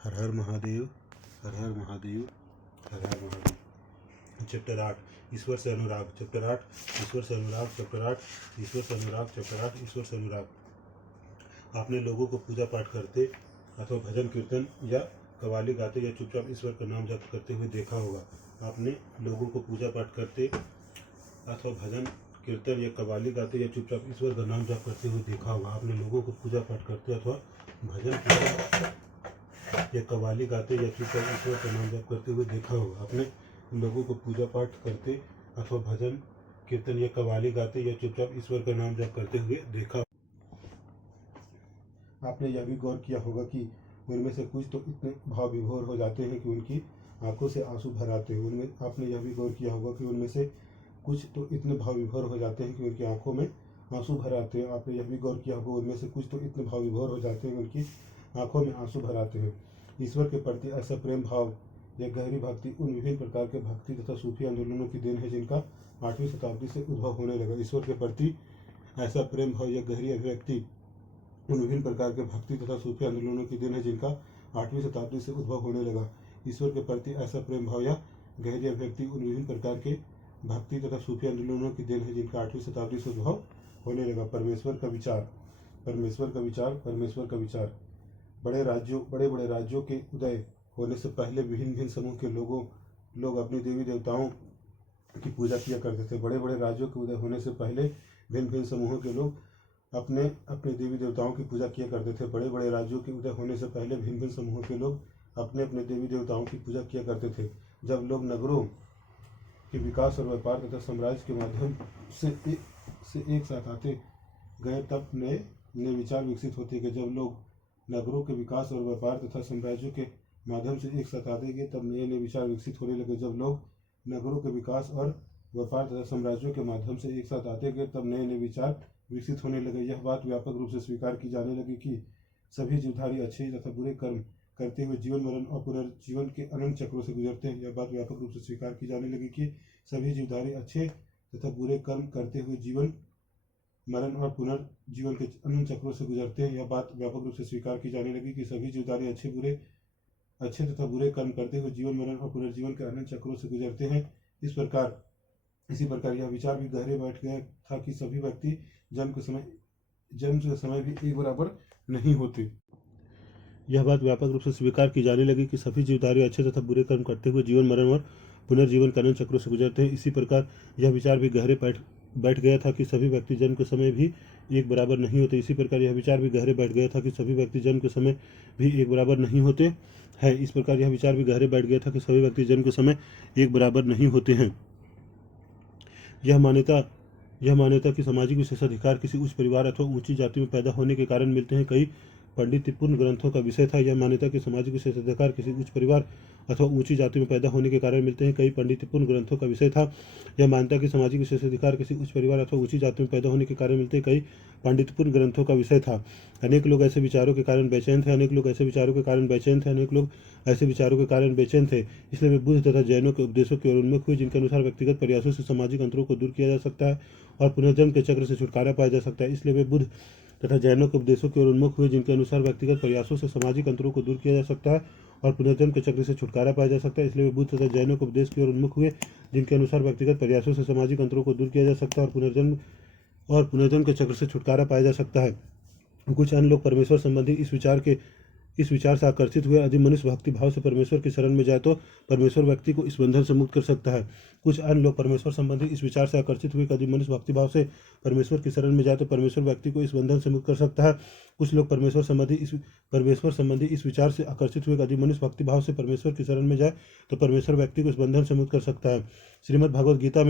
हर हर महादेव, हर हर महादेव, हर हर Mahadev. Chapter 8 ईश्वर से अनुराग। Chapter 8 ईश्वर से अनुराग। Chapter 8 ईश्वर से अनुराग। चैप्टर 8 ईश्वर से अनुराग। आपने लोगों को पूजा पाठ करते अथवा भजन कीर्तन या कव्वाली गाते या चुपचाप ईश्वर का नाम जप करते हुए देखा होगा। आपने लोगों को पूजा पाठ करते अथवा भजन कीर्तन या कव्वाली गाते या चुपचाप ईश्वर का नाम जप करते हुए देखा होगा। आपने लोगों को पूजा पाठ करते अथवा भजन कीर्तन या कव्वाली गाते या चुपचाप ईश्वर का नाम जप करते हुए देखा होगा। आपने लोगों को पूजा पाठ करते अथवा भजन कीर्तन या कव्वाली गाते या चुपचाप ईश्वर का नाम जप करते हुए देखा। आपने यह भी गौर किया होगा कि उनमें से कुछ तो इतने भाव विभोर हो जाते हैं कि उनकी आंखों से आंसू भर आते हैं। उनमें आपने यह भी गौर किया होगा कि उनमें से कुछ तो इतने भाव विभोर हो जाते हैं कि उनकी आंखों में आंसू भर आते हैं। आपने यह भी गौर किया होगा उनमें से कुछ तो इतने भाव विभोर हो जाते हैं कि उनकी आंखों में आंसू भर आते हैं। ईश्वर के प्रति ऐसा प्रेम भाव या गहरी भक्ति उन विभिन्न प्रकार के भक्ति तथा सूफी आंदोलनों की देन है जिनका 8वीं शताब्दी से उद्भव होने लगा। ईश्वर के प्रति ऐसा प्रेम भाव या गहरी अभिव्यक्ति उन विभिन्न प्रकार के भक्ति तथा सूफी आंदोलनों की देन है जिनका 8वीं शताब्दी से उद्भव होने लगा। ईश्वर के प्रति ऐसा प्रेम भाव या गहरी अभिव्यक्ति उन विभिन्न प्रकार के भक्ति तथा सूफी आंदोलनों की देन है जिनका 8वीं शताब्दी से उद्भव होने लगा। परमेश्वर का विचार। परमेश्वर का विचार। परमेश्वर का विचार। बड़े बड़े राज्यों के उदय होने से पहले विभिन्न भिन्न समूह के लोग अपने देवी देवताओं की पूजा किया करते थे। बड़े बड़े राज्यों के उदय होने से पहले भिन्न भिन्न समूहों के लोग अपने अपने देवी देवताओं की पूजा किया करते थे। बड़े बड़े राज्यों के उदय होने से पहले भिन्न भिन्न समूहों के लोग अपने अपने देवी देवताओं की पूजा किया करते थे। जब लोग नगरों के विकास और व्यापार तथा साम्राज्य के माध्यम से एक साथ आते गए तब नए विचार विकसित होते गए। जब लोग नगरों के विकास और व्यापार तथा साम्राज्यों के माध्यम से एक साथ आते गए तब नए विचार विकसित होने लगे। जब लोग नगरों के विकास और व्यापार तथा साम्राज्यों के माध्यम से एक साथ आते गए तब नए विचार विकसित होने लगे। यह बात व्यापक रूप से स्वीकार की जाने लगी कि सभी जीवधारी अच्छे तथा बुरे कर्म करते हुए जीवन मरण और पुनर्जीवन के अनंत चक्रों से गुजरते हैं। यह बात व्यापक रूप से स्वीकार की जाने लगी कि सभी जीवधारी अच्छे तथा बुरे कर्म करते हुए जीवन मरण और पुनर्जीवन के अनंत चक्रों से गुजरते हैं। यह बात व्यापक रूप से स्वीकार की जाने लगी कि सभी जीवधारी अच्छे तथा बुरे कर्म करते हुए जीवन मरण और पुनर्जीवन के अनंत चक्रों से गुजरते हैं। इसी प्रकार यह विचार भी गहरे बैठ गया था कि सभी व्यक्ति जन्म के समय भी एक बराबर नहीं होते। यह बात व्यापक रूप से स्वीकार की जाने लगी कि सभी जीवधारी अच्छे तथा बुरे कर्म करते हुए जीवन मरण और पुनर्जीवन के अनंत चक्रों से गुजरते हैं। इसी प्रकार यह विचार भी गहरे बैठ गया था कि सभी व्यक्ति जन्म के समय भी एक बराबर नहीं होते। इसी प्रकार यह विचार भी गहरे बैठ गया था कि सभी व्यक्ति जन्म के समय भी एक बराबर नहीं होते हैं। इस प्रकार यह विचार भी गहरे बैठ गया था कि सभी व्यक्ति जन्म के समय एक बराबर नहीं होते हैं। यह मान्यता कि सामाजिक विशेषाधिकार किसी उच्च परिवार अथवा ऊंची जाति में पैदा होने के कारण मिलते हैं कई पंडितपूर्ण ग्रंथों का विषय था। यह मान्यता कि सामाजिक विशेषाधिकार किसी उच्च परिवार अथवा ऊंची जाति में पैदा होने के कारण मिलते हैं कई पंडितपूर्ण ग्रंथों का विषय था। यह मान्यता कि सामाजिक विशेषाधिकार किसी उच्च परिवार अथवा ऊंची जाति में पैदा होने के कारण मिलते हैं कई पंडितपूर्ण ग्रंथों का विषय था। अनेक लोग ऐसे विचारों के कारण बेचैन थे। अनेक लोग ऐसे विचारों के कारण बेचैन थे। इसलिए वे बुद्ध तथा जैनों के उपदेशों की ओर उन्मुख हुए जिनके अनुसार व्यक्तिगत प्रयासों से सामाजिक अंतरों को दूर किया जा सकता है और पुनर्जन्म के चक्र से छुटकारा पाया जा सकता है। इसलिए वे बुद्ध तथा जैनों के उपदेशों की ओर उन्मुख हुए जिनके अनुसार व्यक्तिगत प्रयासों से सामाजिक अंतरों को दूर किया जा सकता है और पुनर्जन्म के चक्र से छुटकारा पाया जा सकता है। इसलिए वे बुद्ध तथा जैनों के उपदेश की ओर उन्मुख हुए जिनके अनुसार व्यक्तिगत प्रयासों से सामाजिक अंतरों को दूर किया जा सकता है और पुनर्जन्म के चक्र से छुटकारा पाया जा सकता है। कुछ अन्य लोग परमेश्वर संबंधी इस विचार से आकर्षित हुए। यदि मनुष्य भक्ति भाव से परमेश्वर की शरण में जाए तो परमेश्वर व्यक्ति को इस बंधन से मुक्त कर सकता है। कुछ अन्य लोग परमेश्वर संबंधी इस विचार से आकर्षित हुए कि यदि मनुष्य भक्ति भाव से परमेश्वर की शरण में जाए तो परमेश्वर व्यक्ति को इस बंधन से मुक्त कर सकता है। कुछ लोग परमेश्वर संबंधी इस विचार से आकर्षित हुए कि यदि मनुष्य भक्ति भाव से परमेश्वर की शरण में जाए तो परमेश्वर व्यक्ति को इस बंधन से मुक्त कर सकता है। श्रीमद् भगवद गीता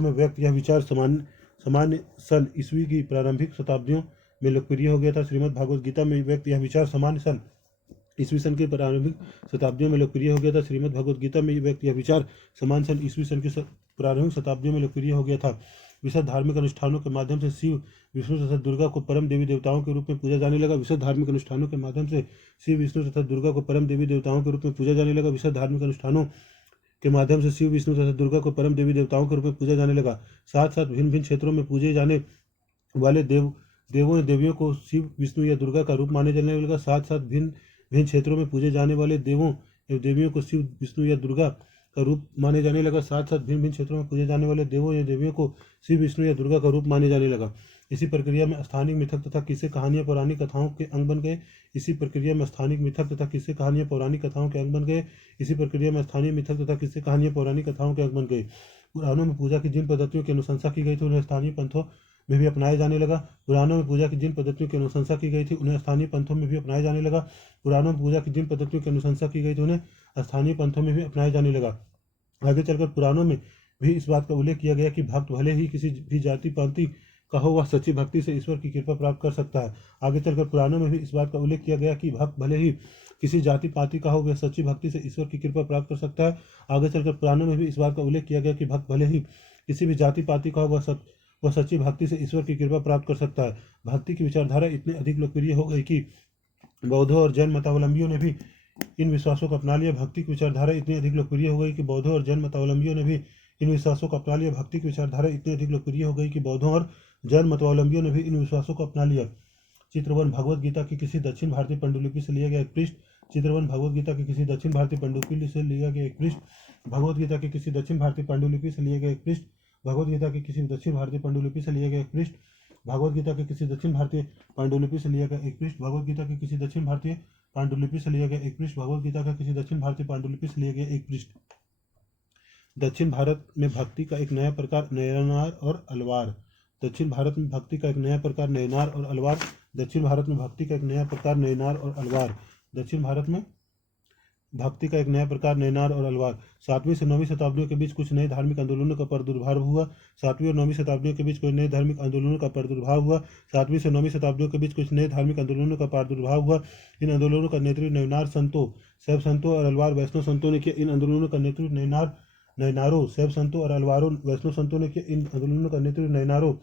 में व्यक्त यह विचार सामान्य सन ईस्वी की प्रारंभिक शताब्दियों में लोकप्रिय हो गया था। श्रीमद् भागवत गीता में व्यक्त यह विचार सामान्य सन ईस्वी सन की प्रारंभिक शताब्दियों में लोकप्रिय हो गया था। श्रीमद् भागवत गीता में व्यक्त यह विचार सामान्य सन ईस्वी सन की प्रारंभिक शताब्दियों में लोकप्रिय हो गया था। विशेष धार्मिक अनुष्ठानों के माध्यम से शिव विष्णु तथा दुर्गा को परम देवी देवताओं के रूप में पूजा जाने लगा। विशेष धार्मिक अनुष्ठानों के माध्यम से शिव विष्णु तथा दुर्गा को परम देवी देवताओं के रूप में पूजा जाने लगा। विशेष धार्मिक अनुष्ठानों के माध्यम से शिव विष्णु तथा दुर्गा को परम देवी देवताओं के रूप में पूजा जाने लगा। साथ साथ भिन्न भिन्न क्षेत्रों में पूजे जाने वाले देवों या देवियों को शिव, विष्णु या दुर्गा का रूप माने जाने लगा। साथ साथ भिन्न भिन्न क्षेत्रों में पूजे जाने वाले देवों एवं देवियों को शिव, विष्णु या दुर्गा का रूप माने जाने लगा। साथ साथ भिन्न भिन्न क्षेत्रों में पूजे जाने वाले देवों या देवियों को शिव, विष्णु या दुर्गा का रूप माने जाने लगा। इसी प्रक्रिया में स्थानिक मिथक तथा किस्से कहानियां पौराणिक कथाओं के अंग बन गए। इसी प्रक्रिया में स्थानिक मिथक तथा किस्से कहानियां पौराणिक कथाओं के अंग बन गए। इसी प्रक्रिया में स्थानीय मिथक तथा किस्से कहानियां पौराणिक कथाओं के अंग बन गए। पुराणों में पूजा की जिन पद्धतियों की अनुशंसा की गई थी उन्हें स्थानीय पंथों में भी अपनाया जाने लगा। पुराणों में पूजा की जिन पद्धतियों की अनुशंसा की गई थी उन्हें स्थानीय पंथों में भी अपनाया जाने लगा। पुराणों में पूजा की जिन पद्धतियों की अनुशंसा की गई थी उन्हें स्थानीय पंथों में भी अपनाया जाने लगा। आगे चलकर पुराणों में भी इस बात का उल्लेख किया गया कि भक्त भले ही किसी भी जाति पाति का हो, वह सच्ची भक्ति से ईश्वर की कृपा प्राप्त कर सकता है। आगे चलकर पुराणों में भी इस बात का उल्लेख किया गया कि भक्त भले ही किसी जाति पाति का हो, वह सच्ची भक्ति से ईश्वर की कृपा प्राप्त कर सकता है। आगे चलकर पुराणों में भी इस बात का उल्लेख किया गया कि भक्त भले ही किसी भी जाति पाति का हो, वह सच्ची भक्ति से ईश्वर की कृपा प्राप्त कर सकता है। भक्ति की विचारधारा इतनी अधिक लोकप्रिय हो गई कि बौद्धों और जैन मतावलंबियों ने भी इन विश्वासों को अपना लिया। भक्ति की विचारधारा इतनी अधिक लोकप्रिय हो गई कि बौद्धों और जैन मतावलंबियों ने भी इन विश्वासों को अपना लिया। भक्ति की विचारधारा इतनी अधिक लोकप्रिय हो गई कि बौद्धों और जैन मतावलंबियों ने भी इन विश्वासों को अपना लिया। चित्रवन भगवद गीता की किसी दक्षिण भारतीय पांडुलिपि से लिया गया एक पृष्ठ। चित्रवन भगवद गीता की किसी दक्षिण भारतीय पांडुलिपि से लिया गया एक पृष्ठ। भगवद गीता की किसी दक्षिण भारतीय पांडुलिपि से लिया गया एक पृष्ठ। भगवद गीता की किसी दक्षिण भारतीय पांडुलिपि से लिया गया एक पृष्ठ। भगवद गीता के किसी दक्षिण भारतीय पांडुलिपि से लिया गया एक पृष्ठ। भगवद गीता के किसी दक्षिण भारतीय पांडुलिपि से लिया गया एक पृष्ठ। भगवद गीता का किसी दक्षिण भारतीय पांडुलिपि से लिया गया एक पृष्ठ। दक्षिण भारत में भक्ति का एक नया प्रकार नयनार और अलवार। दक्षिण भारत में भक्ति का एक नया प्रकार नयनार और अलवार। दक्षिण भारत में भक्ति का एक नया प्रकार नयनार और अलवार। दक्षिण भारत में भक्ति का एक नया प्रकार नयनार और अलवार। 7वीं से 9वीं शताब्दियों के बीच कुछ नए धार्मिक आंदोलनों का प्रादुर्भाव हुआ। 7वीं और 9वीं शताब्दियों के बीच कुछ नए धार्मिक आंदोलनों का प्रादुर्भाव हुआ। 7वीं से 9वीं शताब्दियों के बीच कुछ नए धार्मिक आंदोलनों का प्रादुर्भाव हुआ। इन आंदोलनों का नेतृत्व नयनार संतों, शैव संतों और अलवार वैष्णव संतों ने किया। इन आंदोलनों का नेतृत्व नयनारों, शैव संतों और अलवारों वैष्णव संतों ने किया। इन आंदोलनों का नेतृत्व नयनारों,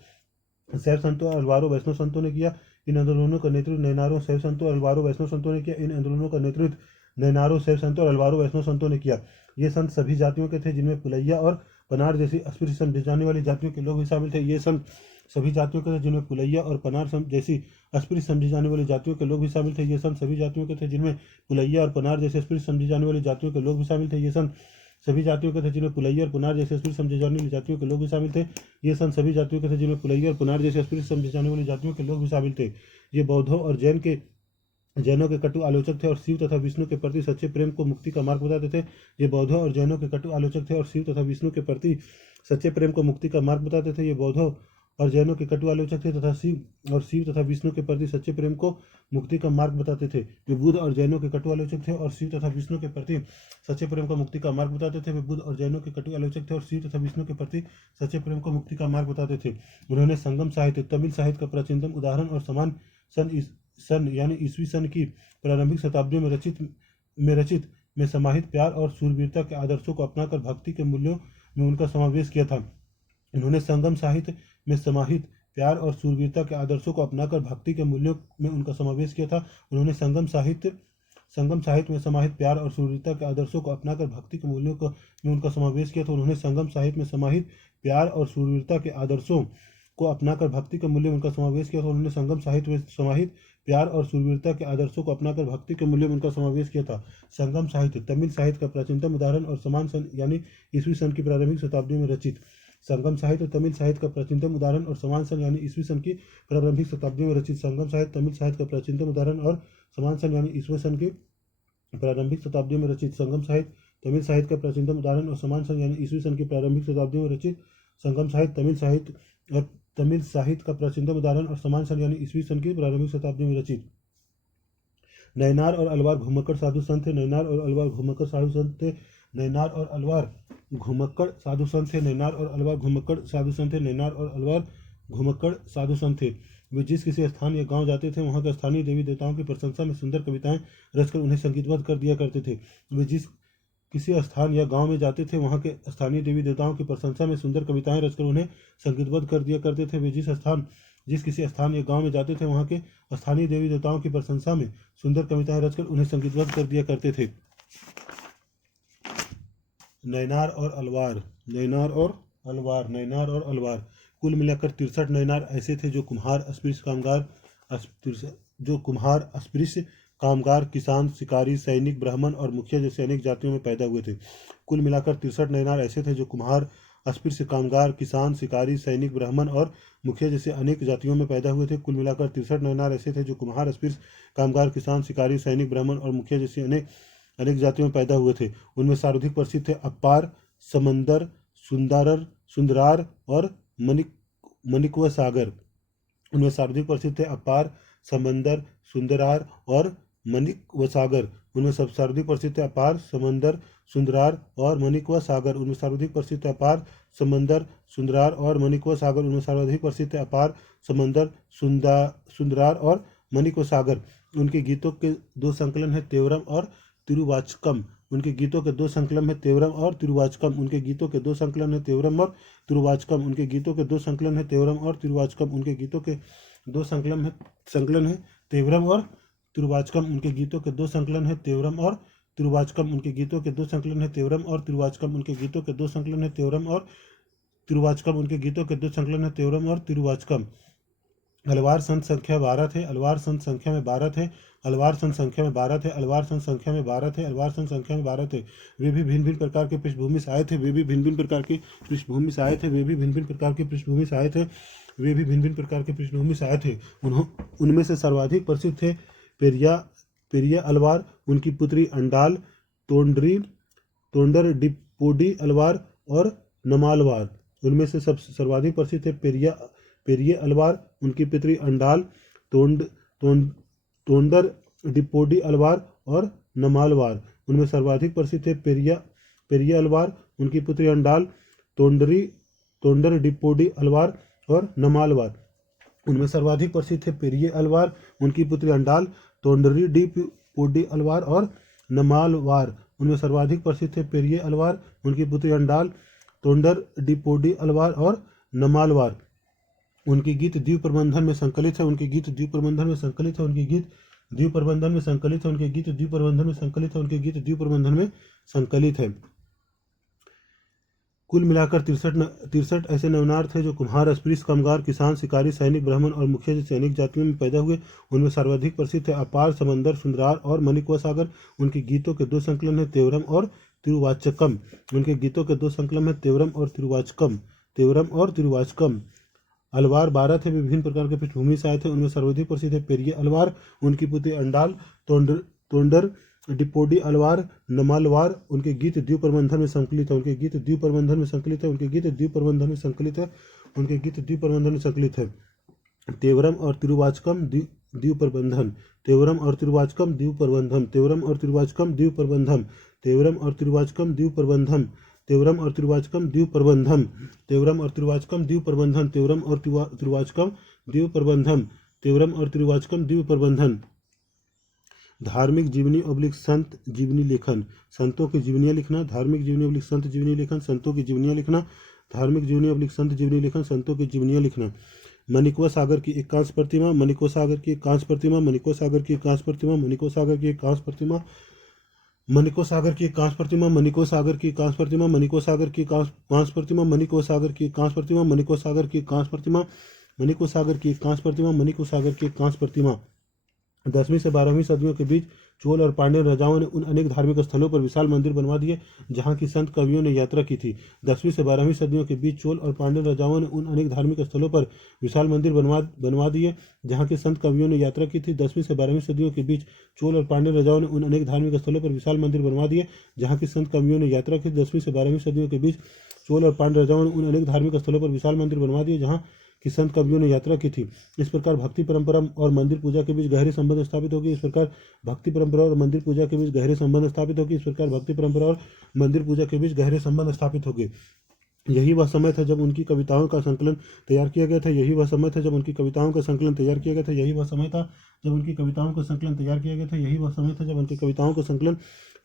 शैव संतों और अलवारों वैष्णव संतों ने किया। इन आंदोलनों का नेतृत्व नयनारों, शैव संतों और अलवारों वैष्णव संतों ने किया। इन आंदोलनों का नेतृत्व नयनारों, शैव संतों और अलवारों वैष्णव संतों ने किया। ये संत सभी जातियों के थे, जिनमें पुलैया और पनार जैसी अस्पृश्य समझी जाने वाली जातियों के लोग भी शामिल थे। ये संत सभी जातियों के थे, जिनमें पुलैया और पनार जैसी अस्पृश्य समझी जाने वाली जातियों के लोग भी शामिल थे। ये संत सभी जातियों के थे, जिनमें पुलैया और पनार जैसे अस्पृश्य समझी जाने वाली जातियों के लोग भी शामिल थे। ये संत सभी जातियों के थे, जिनमें पुलैया और पुनार जैसे अस्पृश्य समझे जाने वाली जातियों के लोग भी शामिल थे। ये संत सभी जातियों के थे, जिनमें पुलैया और पुनार जैसे अस्पृश्य समझे जाने वाली जातियों के लोग भी शामिल थे। ये बौद्धों और जैनों के कटु आलोचक थे और शिव तथा विष्णु के प्रति सच्चे प्रेम को मुक्ति का मार्ग बताते थे। ये बौद्धों और जैनों के कटु आलोचक थे और शिव तथा विष्णु के प्रति सच्चे प्रेम को मुक्ति का मार्ग बताते थे। ये बौद्धों और जैनों के कटु आलोचक थे तथा शिव तथा विष्णु के प्रति सच्चे प्रेम को मुक्ति का मार्ग बताते थे। वे बुद्ध और जैनों के कटु आलोचक थे और शिव तथा विष्णु के प्रति सच्चे प्रेम को मुक्ति का मार्ग बताते थे। वे बुद्ध और जैनों के कटु आलोचक थे और शिव तथा विष्णु के प्रति सच्चे प्रेम को मुक्ति का मार्ग बताते थे। उन्होंने संगम साहित्य, तमिल साहित्य का प्राचीनतम उदाहरण और समान सन यानी ईस्वी सन की प्रारंभिक शताब्दियों में रचित में समाहित प्यार और शूरवीरता के आदर्शों को अपनाकर भक्ति के मूल्यों में उनका समावेश किया था। इन्होंने संगम साहित्य में समाहित प्यार और शूरवीरता के आदर्शों को अपनाकर भक्ति के मूल्यों में उनका समावेश किया था। उन्होंने संगम साहित्य में समाहित प्यार और शूरवीरता के आदर्शों को अपनाकर भक्ति के मूल्यों में उनका समावेश किया था। उन्होंने संगम साहित्य में समाहित प्यार और शूरवीरता के आदर्शों को अपनाकर भक्ति के मूल्य में उनका समावेश किया था। उन्होंने संगम साहित्य में समाहित प्यार और शूरवीरता के आदर्शों को अपनाकर भक्ति के मूल्य में उनका समावेश किया था। संगम साहित्य तमिल साहित्य का प्राचीनतम उदाहरण और समान सन यानी ईस्वी सन की प्रारंभिक शताब्दी में रचित। संगम साहित्य तमिल साहित्य का प्राचीनतम उदाहरण और समान सन यानी ईस्वी सन की प्रारंभिक शताब्दी में रचित। संगम साहित्य तमिल साहित्य का प्राचीनतम उदाहरण और समान सन यानी ईस्वी सन की प्रारंभिक शताब्दी में रचित। संगम साहित्य तमिल साहित्य का प्राचीनतम उदाहरण और समान सन यानी ईस्वी सन की प्रारंभिक शताब्दी में रचित। संगम साहित्य तमिल साहित्य का प्राचीनतम उदाहरण और समान सन यानी ईस्वी सन की प्रारंभिक शताब्दी में रचित। नयनार और अलवार घुमक्कड़ साधु संत थे। नयनार और अलवार घुमक्कड़ साधु संत थे। नयनार और अलवार घुमक्कड़ साधु संत थे। नयनार और अलवार घुमक्कड़ साधु संत थे। नयनार और अलवार घुमक्कड़ साधु संत थे। वे जिस किसी स्थान या गांव जाते थे, वहां के स्थानीय देवी देवताओं की प्रशंसा में सुंदर कविताएं रचकर उन्हें संगीतबद्ध कर दिया करते थे। वे जिस किसी स्थान या गांव में जाते थे, वहां के स्थानीय देवी देवताओं की प्रशंसा में सुंदर कविताएं रचकर उन्हें संगीतबद्ध कर दिया करते थे। वे जिस किसी स्थान या गांव में जाते थे, वहां के स्थानीय देवी देवताओं की प्रशंसा में सुंदर कविताएं रचकर उन्हें संगीतबद्ध कर दिया करते थे। नयनार और अलवार। नयनार और अलवार। कुल मिलाकर 63 नयनार ऐसे थे जो कुम्हार, अस्पृश्य कामगार, किसान, शिकारी, सैनिक, ब्राह्मण और मुखिया जैसे अनेक जातियों में पैदा हुए थे। कुल मिलाकर 63 नयनार ऐसे थे जो कुम्हार, अस्पृश्य कामगार, किसान, शिकारी, सैनिक, ब्राह्मण और मुखिया जैसे अनेक जातियों में पैदा हुए थे। कुल मिलाकर 63 नयनार ऐसे थे जो कुम्हार, अस्पृश्य कामगार, किसान, शिकारी, सैनिक, ब्राह्मण और मुखिया जैसे अनेक अनेक जातियों में पैदा हुए थे। उनमें सर्वाधिक प्रसिद्ध थे अपार, समंदर, सुंदरार और मणिकव सागर। उनमें सर्वाधिक प्रसिद्ध थे अपार, समंदर, सुंदरार और मणिकव सागर। उनमें सब सर्वाधिक प्रसिद्ध थे अपार, समंदर, सुंदरार और मणिकव सागर। उनमें सर्वाधिक प्रसिद्ध थे अपार, समंदर, सुंदरार और मणिकव सागर। उनमें सर्वाधिक प्रसिद्ध थे अपार, समंदर, सुंदरार और मणिकव सागर। उनके गीतों के दो संकलन है तेवरम और तिरुवाचकम। उनके गीतों के दो संकलन है तेवरम और तिरुवाचकम। उनके गीतों के दो संकलन है तेवरम और तिरुवाचकम। उनके गीतों के दो संकलन है तेवरम और तिरुवाचकम। उनके गीतों के दो संकलन है तेवरम और तिरुवाचकम। उनके गीतों के दो संकलन है तेवरम और तिरुवाचकम। उनके गीतों के दो संकलन है तेवरम और तिरुवाचकम। उनके गीतों के दो संकलन है तेवरम और तिरुवाचकम। उनके गीतों के दो संकलन है तेवरम और तिरुवाचकम। अलवार संत संख्या 12 थे। अलवार संत संख्या में 12 थे। अलवार संत संख्या में 12 थे। अलवार संत संख्या में 12 थे। अलवार संत संख्या में 12 थे। वे भी भिन्न भिन्न प्रकार के पृष्ठभूमि से आए थे। वे भी भिन्न भिन्न प्रकार की पृष्ठभूमि से आए थे। वे भी भिन्न भिन्न प्रकार की पृष्ठभूमि से आए थे। वे भी भिन्न भिन्न प्रकार के पृष्ठभूमि से आए थे। उनमें से सर्वाधिक प्रसिद्ध थे पेरिया अलवार, उनकी पुत्री अंडाल, तोंडर डिपोडी अलवार और नमालवार। उनमें से सब सर्वाधिक प्रसिद्ध थे पेरिये अलवार, उनकी पुत्री अंडाल, तोंडर डिपोडी अलवार और नमालवार। उनमें सर्वाधिक प्रसिद्ध थे पेरिया अलवार, उनकी पुत्री अंडाल, तोंडर डिपोडी अलवार और नमालवार। उनमें सर्वाधिक प्रसिद्ध थे पेरिये अलवार, उनकी पुत्री अंडाल, तोंडरी डिपोडी अलवार और नमालवार। उनमें सर्वाधिक प्रसिद्ध थे पेरिये अलवार, उनकी पुत्री अंडाल, तोंडर डिपोडी अलवार और नमालवार। उनके गीत द्वीप प्रबंधन में संकलित है। उनके गीत द्वीप प्रबंधन में संकलित है। उनके गीत द्वीप प्रबंधन में संकलित है। उनके गीत द्वीप प्रबंधन में संकलित है। उनके गीत द्वीप प्रबंधन में संकलित है। कुल मिलाकर 63 ऐसे नवनार थे जो कुम्हार, अस्पृश्य कामगार, किसान, शिकारी, सैनिक, ब्राह्मण और मुखिया जैसे अनेक जातियों में पैदा हुए। उनमें सर्वाधिक प्रसिद्ध थे अपार, समंदर, सुंदरार और मणिकव सागर। उनके गीतों के दो संकलन है तेवरम और तिरुवाचकम। उनके गीतों के दो संकलन है तेवरम और तिरुवाचकम। अलवार 12 थे। वे विभिन्न प्रकार के पृष्ठभूमि से आए थे। उनमें सर्वाधिक प्रसिद्ध है पेरिये अलवार, उनकी पुत्री अंडाल, तोंडर डिपोडी अलवार, नमालवार। उनके गीत द्वीप प्रबंधन में संकलित है। उनके गीत द्वीप प्रबंधन में संकलित है। उनके गीत द्वीप प्रबंधन में संकलित है। उनके गीत द्वीप प्रबंधन में संकलित है। तेवरम और तिरुवाचकम द्वीप प्रबंधन। तेवरम और तिरुवाचकम द्वीप प्रबंधन। तेवरम और तिरुवाचकम द्वीप प्रबंधन। तेवरम और तिरुवाचकम द्वीप प्रबंधन। तेवरम और तिरुवाचकम द्वीप प्रबंधन। तेवरम और तिरुवाचकम द्वीप प्रबंधन। तेवरम और तिरुवाचकम द्वीप प्रबंधन। तेवरम और तिरुवाचकम द्वीप प्रबंधन। धार्मिक जीवनी / संत जीवनी लेखन। संतों की जीवनियाँ लिखना। धार्मिक जीवनी / संत जीवनी लेखन। संतों की जीवनियाँ लिखना। धार्मिक जीवनी / संत जीवनी लेखन। संतों की जीवनियाँ लिखना। मणिकव सागर की एक कांस्य प्रतिमा। मणिकव सागर की एक कांस्य प्रतिमा। मणिकव सागर की एक कांस्य प्रतिमा। मणिकव सागर की एक कांस्य प्रतिमा। मणिकव सागर की एक कांस्य प्रतिमा। मणिकव सागर की एक कांस्य प्रतिमा। मणिकव सागर की कांस्य प्रतिमा। मणिकव सागर की कांस्य प्रतिमा। मणिकव सागर की कांस्य प्रतिमा। मणिकव सागर की कांस्य प्रतिमा। मणिकव सागर की कांस्य प्रतिमा। 10वीं से 12वीं सदियों के बीच चोल और पांड्य राजाओं ने उन अनेक धार्मिक स्थलों पर विशाल मंदिर बनवा दिए जहाँ की संत कवियों ने यात्रा की थी। 10वीं से 12वीं सदियों के बीच चोल और पांड्य राजाओं ने उन अनेक धार्मिक स्थलों पर विशाल मंदिर बनवा दिए जहाँ के संत कवियों ने यात्रा की थी। 10वीं से 12वीं सदियों के बीच चोल और पांड्य राजाओं ने उन अनेक धार्मिक स्थलों पर विशाल मंदिर बनवा दिए जहाँ की संत कवियों ने यात्रा की। 10वीं से 12वीं सदियों के बीच चोल और पांड्य राजाओं ने उन अनेक धार्मिक स्थलों पर विशाल मंदिर बनवा दिए जहाँ कि संत कवियों ने यात्रा की थी। इस प्रकार भक्ति परंपरा और मंदिर पूजा के बीच गहरे संबंध स्थापित होगी। इस प्रकार भक्ति परंपरा और मंदिर पूजा के बीच गहरे संबंध स्थापित होगी। इस प्रकार भक्ति परंपरा और मंदिर पूजा के बीच गहरे संबंध स्थापित होंगे। यही वह समय था जब उनकी कविताओं का संकलन तैयार किया गया था। यही वह समय था जब उनकी कविताओं का संकलन तैयार किया गया था। यही वह समय था जब उनकी कविताओं का संकलन तैयार किया गया था। यही वह समय था जब उनकी कविताओं का संकलन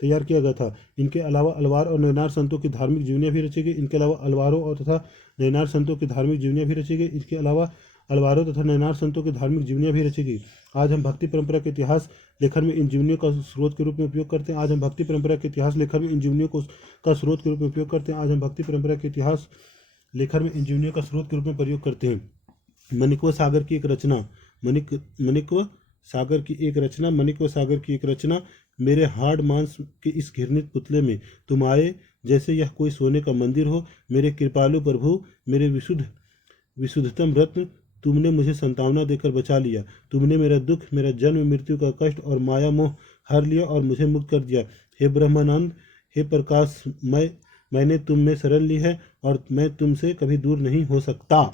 तैयार किया गया था। इनके अलावा अलवार और नैनार संतों की धार्मिक जीवनियाँ भी रची गई। इनके अलावा अलवारों और तथा नैनार संतों की धार्मिक जीवनियाँ भी रची गई। इसके अलावा अलवारों तथा नैनार संतों की धार्मिक जीवनियाँ भी रची गई। आज हम भक्ति परंपरा के इतिहास लेखन में इन जीवनियों का स्रोत के रूप में उपयोग करते हैं। आज हम भक्ति परंपरा के इतिहास लेखन में इन जीवनियों का स्रोत के रूप में उपयोग करते हैं। आज हम भक्ति परंपरा के इतिहास लेखन में इन जीवनियों का स्रोत के रूप में प्रयोग करते हैं। माणिक्य सागर की एक रचना माणिक्य सागर की एक रचना मेरे हाड़ मांस के इस घृणित पुतले में तुम आए जैसे यह कोई सोने का मंदिर हो। मेरे कृपालु प्रभु, मेरे विशुद्धतम रत्न, तुमने मुझे संतावना देकर बचा लिया। तुमने मेरा दुख, मेरा जन्म मृत्यु का कष्ट और माया मोह हर लिया और मुझे मुक्त कर दिया। हे ब्रह्मानंद, हे प्रकाश, मैंने तुम में शरण ली है और मैं तुमसे कभी दूर नहीं हो सकता।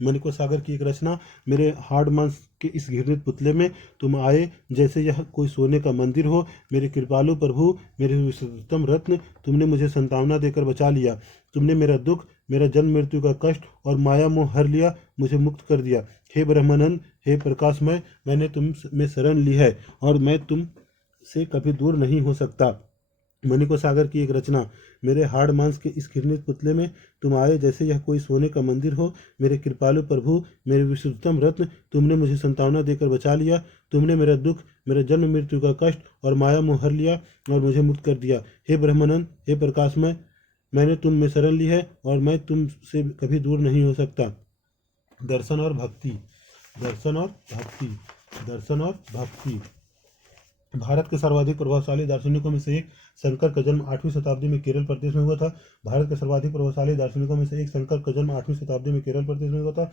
माणिक्य सागर की एक रचना मेरे हाड़ मांस के इस घृणित पुतले में तुम आए जैसे यह कोई सोने का मंदिर हो। मेरे कृपालु प्रभु, मेरे विशुद्धतम रत्न, तुमने मुझे संतावना देकर बचा लिया। तुमने मेरा दुख, मेरा जन्म मृत्यु का कष्ट और माया मोह हर लिया, मुझे मुक्त कर दिया। हे ब्रह्मानंद, हे प्रकाशमय, मैंने तुम में शरण ली है और मैं तुम से कभी दूर नहीं हो सकता। माणिक्य सागर की एक रचना मेरे हाड़ मांस के इस घृणित पुतले में तुम आए जैसे यह कोई सोने का मंदिर हो। मेरे कृपालु प्रभु, मेरे विशुद्धतम रत्न, तुमने मुझे संतावना देकर बचा लिया। तुमने मेरा दुख, मेरा जन्म मृत्यु का कष्ट और माया मोह हर लिया और मुझे मुक्त कर दिया। हे ब्रह्मानंद, हे प्रकाशमय, मैंने तुम में शरण ली है और मैं तुम से कभी दूर नहीं हो सकता। दर्शन और भक्ति। भारत के सर्वाधिक प्रभावशाली दार्शनिकों में से एक शंकर का जन्म 8वीं शताब्दी में केरल प्रदेश में हुआ था। भारत के सर्वाधिक प्रभावशाली दार्शनिकों में से एक शंकर का जन्म 8वीं शताब्दी में केरल प्रदेश में हुआ था।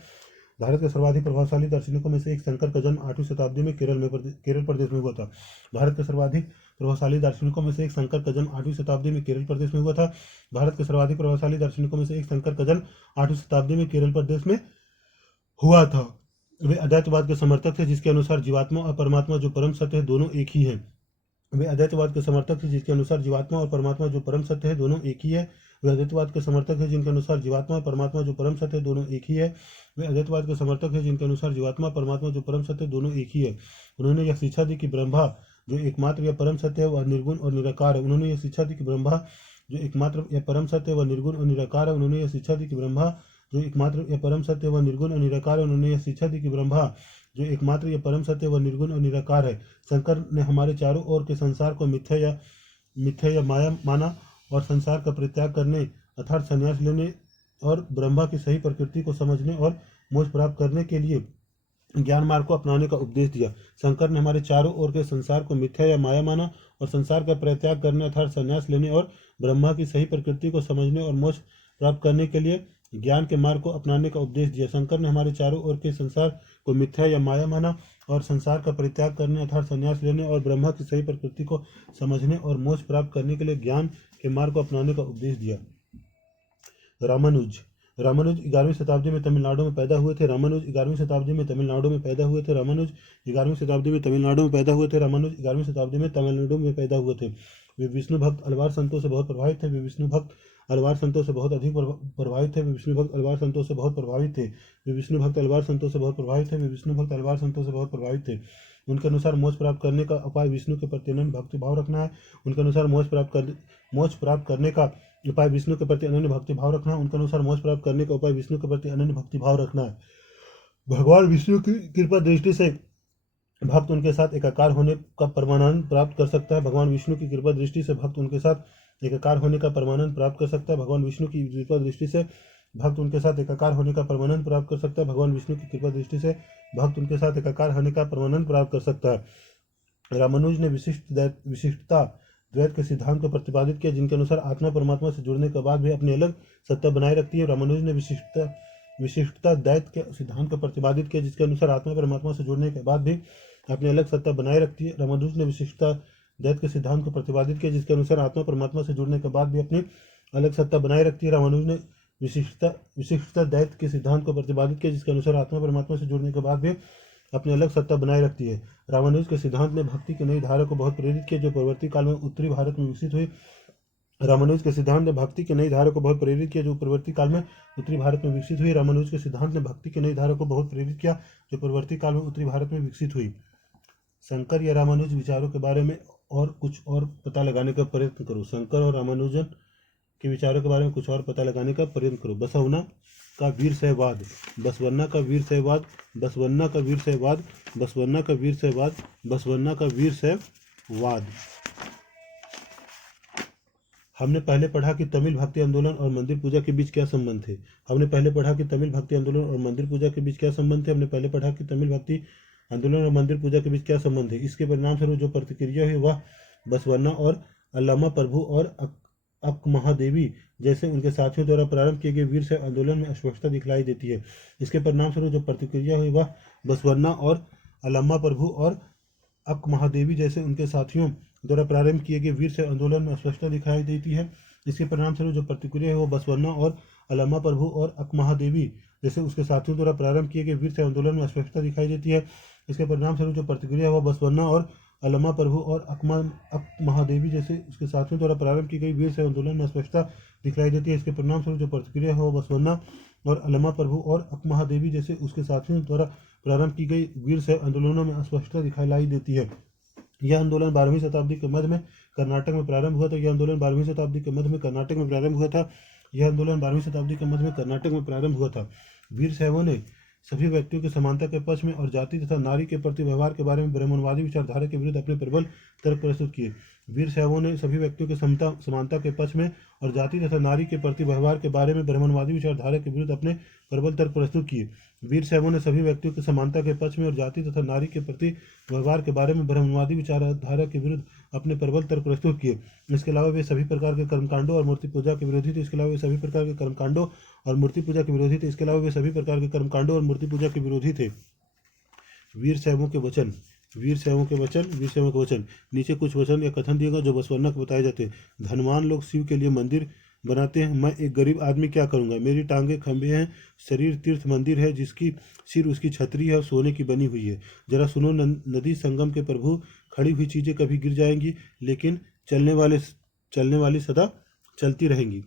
भारत के सर्वाधिक प्रभावशाली दार्शनिकों में से एक शंकर का जन्म 8वीं शताब्दी में केरल प्रदेश में हुआ था। भारत के सर्वाधिक प्रभावशाली दार्शनिकों में से एक शंकर का जन्म 8वीं शताब्दी में केरल प्रदेश में हुआ था। भारत के सर्वाधिक प्रभावशाली दार्शनिकों में से एक शंकर का जन्म 8वीं शताब्दी में केरल प्रदेश में हुआ था। वे अद्वैतवाद के समर्थक थे जिसके अनुसार जीवात्मा और परमात्मा जो परम सत्य है दोनों एक ही है। वे अद्वैतवाद के समर्थक थे जिसके अनुसार जीवात्मा और परमात्मा जो परम सत्य है दोनों एक ही है। वे अद्वैतवाद के समर्थक हैं जिनके अनुसार जीवात्मा और परमात्मा जो परम सत्य है दोनों एक ही है। वे अद्वैतवाद के समर्थक हैं जिनके अनुसार जीवात्मा परमात्मा जो परम सत्य है दोनों एक ही है। उन्होंने यह शिक्षा दी कि ब्रह्मा जो एकमात्र या परम सत्य है वह निर्गुण और निराकार है। उन्होंने यह शिक्षा दी कि ब्रह्मा जो एकमात्र या परम सत्य है वह निर्गुण और निराकार है। उन्होंने यह शिक्षा दी कि ब्रह्मा जो एकमात्र या परम सत्य वह निर्गुण और निराकार है। उन्होंने यह शिक्षा दी कि ब्रह्मा जो एकमात्र या परम सत्य वह निर्गुण और निराकार है। शंकर ने हमारे चारों ओर के संसार को मिथ्या या माया माना और संसार का परित्याग करने अर्थात संन्यास लेने और ब्रह्मा की सही प्रकृति को समझने और मोक्ष प्राप्त करने के लिए ज्ञान मार्ग को अपनाने का उपदेश दिया। शंकर ने हमारे चारों ओर के संसार को मिथ्या या माया माना और संसार का परित्याग करने अर्थात संन्यास लेने और ब्रह्मा की सही प्रकृति को समझने और मोक्ष प्राप्त करने के लिए ज्ञान के मार्ग को अपनाने का उपदेश दिया। शंकर ने हमारे चारों ओर के संसार को मिथ्या या माया माना और संसार का परित्याग करने अर्थात संन्यास लेने और ब्रह्मा की सही प्रकृति को समझने और मोक्ष प्राप्त करने के लिए ज्ञान के मार्ग को अपनाने का उपदेश दिया। रामानुज 11वीं शताब्दी में तमिलनाडु में पैदा हुए थे। रामानुज 11वीं शताब्दी में तमिलनाडु में पैदा हुए थे। रामानुज 11वीं शताब्दी में तमिलनाडु में पैदा हुए थे। रामानुज 11वीं शताब्दी में तमिलनाडु में पैदा हुए थे। वे विष्णु भक्त अलवार संतों से बहुत प्रभावित थे। वे विष्णु भक्त अलवार संतों से बहुत अधिक प्रभावित थे। वे विष्णु भक्त अलवार संतों से बहुत प्रभावित थे। वे विष्णु भक्त अलवार संतों से बहुत प्रभावित थे। वे विष्णु भक्त अलवार संतों से बहुत प्रभावित थे। उनके अनुसार मोक्ष प्राप्त करने का उपाय विष्णु के प्रति अनन्य भक्ति भाव रखना है। उनके अनुसार मोक्ष प्राप्त करने का उपाय विष्णु के प्रति अनन्य भक्ति भाव रखना है। उनके अनुसार मोक्ष प्राप्त करने का उपाय विष्णु के प्रति अनन्य भक्ति भाव रखना है। भगवान विष्णु की कृपा दृष्टि से भक्त उनके साथ एकाकार होने का परमानंद प्राप्त कर सकता है। भगवान विष्णु की कृपा दृष्टि से भक्त उनके साथ एकाकार होने का परमानंद प्राप्त कर सकता है। भगवान विष्णु की कृपा दृष्टि से भक्त उनके साथ एकाकार होने का परमानंद प्राप्त कर सकता है। भगवान विष्णु की कृपा दृष्टि से भक्त उनके साथ एकाकार होने का परमानंद प्राप्त कर सकता है। रामानुज ने विशिष्टता द्वैत के सिद्धांत को प्रतिपादित किया जिनके अनुसार आत्मा परमात्मा से जुड़ने के बाद भी अपनी अलग सत्ता बनाए रखती है। रामानुज ने विशिष्टता द्वैत के सिद्धांत को प्रतिपादित किया जिसके अनुसार आत्मा परमात्मा से जुड़ने के बाद भी अपनी अलग सत्ता बनाए रखती है। रामानुज ने विशिष्टता द्वैत के सिद्धांत को प्रतिपादित किया जिसके अनुसार आत्मा परमात्मा से जुड़ने के बाद भी अपनी अलग सत्ता बनाए रखती है। रामानुज ने विशिष्टता द्वैत के सिद्धांत को प्रतिपादित किया जिसके अनुसार आत्मा परमात्मा से जुड़ने के बाद भी अपनी अलग सत्ता बनाए रखती है। रामानुज के सिद्धांत ने भक्ति की नई धारा को बहुत प्रेरित किया जो परवर्ती काल में उत्तरी भारत में विकसित हुई। रामानुज के सिद्धांत ने भक्ति की नई धारा को बहुत प्रेरित किया जो परवर्ती काल में उत्तरी भारत में विकसित हुई। रामानुज के सिद्धांत ने भक्ति की नई धारा को बहुत प्रेरित किया जो परवर्ती काल में उत्तरी भारत में विकसित हुई। शंकर या रामानुज विचारों के बारे में और कुछ और पता लगाने का प्रयत्न करो। शंकर और रामानुजन के विचारों के बारे में कुछ और पता लगाने का प्रयत्न करो। बसवन्ना का वीरशैववाद। बसवन्ना का वीरशैववाद। बसवन्ना का वीरशैववाद। बसवन्ना का वीरशैववाद। बसवन्ना का वीरशैववाद। हमने पहले पढ़ा कि तमिल भक्ति आंदोलन और मंदिर पूजा के बीच क्या संबंध थे। हमने पहले पढ़ा कि तमिल भक्ति आंदोलन और मंदिर पूजा के बीच क्या संबंध थे। हमने पहले पढ़ा कि तमिल भक्ति आंदोलन और मंदिर पूजा के बीच क्या संबंध है। इसके परिणाम स्वरूप जो प्रतिक्रिया हुई वह बसवन्ना और अल्लामा प्रभु और अक महादेवी जैसे उनके साथियों द्वारा प्रारंभ किए गए वीर शैव आंदोलन में स्पष्टता दिखलाई देती है। इसके परिणाम स्वरूप जो प्रतिक्रिया हुई वह बसवन्ना और अल्लामा प्रभु और अक महादेवी जैसे उनके साथियों द्वारा प्रारंभ किए गए वीर शैव आंदोलन में स्पष्टता दिखाई देती है। इसके परिणाम स्वरूप जो प्रतिक्रिया है वो बसवन्ना और अल्लामा प्रभु और अक महादेवी जैसे उसके साथियों द्वारा प्रारंभ किए गए वीर शैव आंदोलन में स्पष्टता दिखाई देती है। इसके परिणाम स्वरूप जो प्रतिक्रिया है वो बसवन्ना और अल्लामा प्रभु और अक महादेवी जैसे उसके साथियों द्वारा प्रारंभ की गई वीर शैव आंदोलन में स्पष्टता दिखलाई देती है। इसके परिणाम स्वरूप जो प्रतिक्रिया है वो बसवन्ना और अल्लामा प्रभु और अक महादेवी जैसे उसके साथियों द्वारा प्रारंभ की गई वीर शैव आंदोलनों में स्पष्टता दिखलाई देती है। यह आंदोलन 12वीं शताब्दी के मध्य में कर्नाटक में प्रारंभ हुआ था। यह आंदोलन 12वीं शताब्दी के मध्य में कर्नाटक में प्रारंभ हुआ था। यह आंदोलन 12वीं शताब्दी के मध्य में कर्नाटक में प्रारंभ हुआ था। वीर शैवों ने सभी व्यक्तियों की समानता के पक्ष में और जाति तथा नारी के प्रति व्यवहार के बारे में ब्राह्मणवादी विचारधारा के विरुद्ध अपने प्रबल तर्क प्रस्तुत किए। वीर शैवों ने सभी व्यक्तियों की समानता के पक्ष में और जाति तथा नारी के प्रति व्यवहार के बारे में ब्राह्मणवादी विचारधारा के विरुद्ध अपने प्रबल तर्क प्रस्तुत किए। वीर शैवों ने सभी व्यक्तियों की समानता के पक्ष में और जाति तथा नारी के प्रति व्यवहार के बारे में ब्राह्मणवादी विचारधारा के विरुद्ध अपने प्रबल तर्क प्रस्तुत किए। इसके अलावा वे सभी प्रकार के कर्मकांडों और मूर्ति पूजा के विरोधी थे। इसके अलावा वे सभी प्रकार के कर्मकांडों और मूर्ति पूजा के विरोधी थे। इसके अलावा वे सभी प्रकार के कर्मकांडों और मूर्ति पूजा के विरोधी थे। वीर शैवों के वचन नीचे कुछ वचन या कथन दिए गए जो बसवन्ना को बताए जाते हैं। धनवान लोग शिव के लिए मंदिर बनाते हैं, मैं एक गरीब आदमी क्या करूंगा। मेरी टांगे खंभे हैं, शरीर तीर्थ मंदिर है जिसकी सिर उसकी छतरी है और सोने की बनी हुई है। जरा सुनो नदी संगम के प्रभु, खड़ी हुई चीजें कभी गिर जाएंगी लेकिन चलने वाली सदा चलती रहेंगी।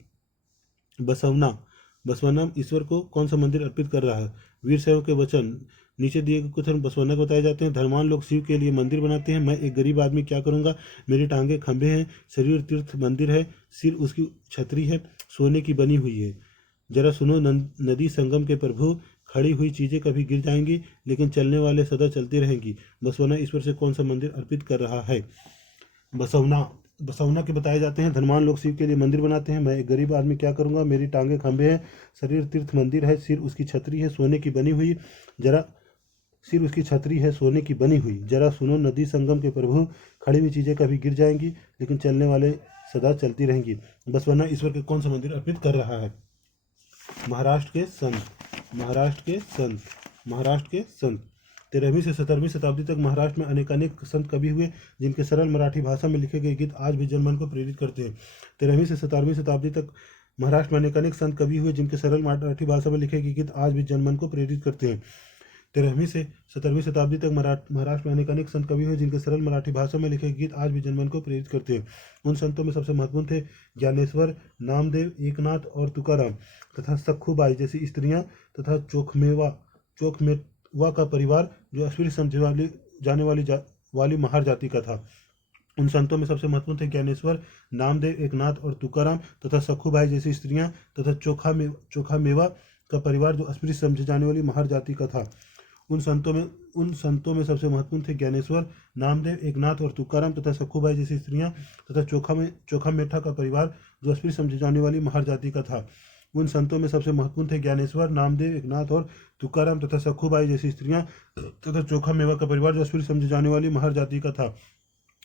बसवन्ना ईश्वर को कौन सा मंदिर अर्पित कर रहा है। वीर शैव के वचन नीचे दिए गए कथन बसवन्ना को बताए जाते हैं। धनवान लोग शिव के लिए मंदिर बनाते हैं, मैं एक गरीब आदमी क्या करूंगा। मेरी टांगे खंभे हैं, शरीर तीर्थ मंदिर है, सिर उसकी छतरी है, सोने की बनी हुई है। जरा सुनो नदी संगम के प्रभु, खड़ी हुई चीजें कभी गिर जाएंगी लेकिन चलने वाले सदा चलती रहेंगी। बसवन्ना ईश्वर से कौन सा मंदिर अर्पित कर रहा है। बसवन्ना के बताए जाते हैं। धनवान लोग शिव के लिए मंदिर बनाते हैं, मैं एक गरीब आदमी क्या करूंगा। मेरी टांगे खंभे हैं, शरीर तीर्थ मंदिर है, सिर उसकी छतरी है, सोने की बनी हुई। जरा सुनो नदी संगम के प्रभु, खड़ी हुई चीजें कभी गिर जाएंगी लेकिन चलने वाले सदा चलती रहेंगी। बसवन्ना ईश्वर के कौन सा मंदिर अर्पित कर रहा है। महाराष्ट्र के संत 13वीं से 17वीं शताब्दी तक महाराष्ट्र में अनेक संत कवि हुए जिनके सरल मराठी भाषा में लिखे गए गीत आज भी जनमन को प्रेरित करते हैं। 13वीं से 17वीं शताब्दी तक महाराष्ट्र में अनेक संत कवि हुए जिनके सरल मराठी भाषा में लिखे गए गीत आज भी जनमन को प्रेरित करते हैं। 13वीं से 17वीं शताब्दी तक महाराष्ट्र में अनेक संत कवि हुए जिनके सरल मराठी भाषा में लिखे गीत आज भी जनमन को प्रेरित करते हैं। उन संतों में सबसे महत्वपूर्ण थे ज्ञानेश्वर, नामदेव, एकनाथ और तुकाराम तथा सखुबाई जैसी स्त्रियां तथा चोखमेवा का परिवार जो अस्पृश्य समझी जाने वाली महार जाति का था। उन संतों में सबसे महत्वपूर्ण थे ज्ञानेश्वर, नामदेव, एकनाथ और तुकाराम तथा सखुबाई जैसी स्त्रियां तथा चोखामेवा का परिवार जो अस्पृश्य समझे जाने वाली महार जाति का था। उन संतों में सबसे महत्वपूर्ण थे ज्ञानेश्वर, नामदेव, एकनाथ और तुकाराम तथा सखुबाई जैसी स्त्रियां तथा चोखामेठा का परिवार जो अस्पृश्य समझे जाने वाली महार जाति का था। उन संतों में सबसे महत्वपूर्ण थे ज्ञानेश्वर, नामदेव, एकनाथ और तुकाराम तथा सखुबाई जैसी स्त्रियां तथा चोखामेवा का परिवार जो अस्पृश्य समझे जाने वाली महार जाति का था।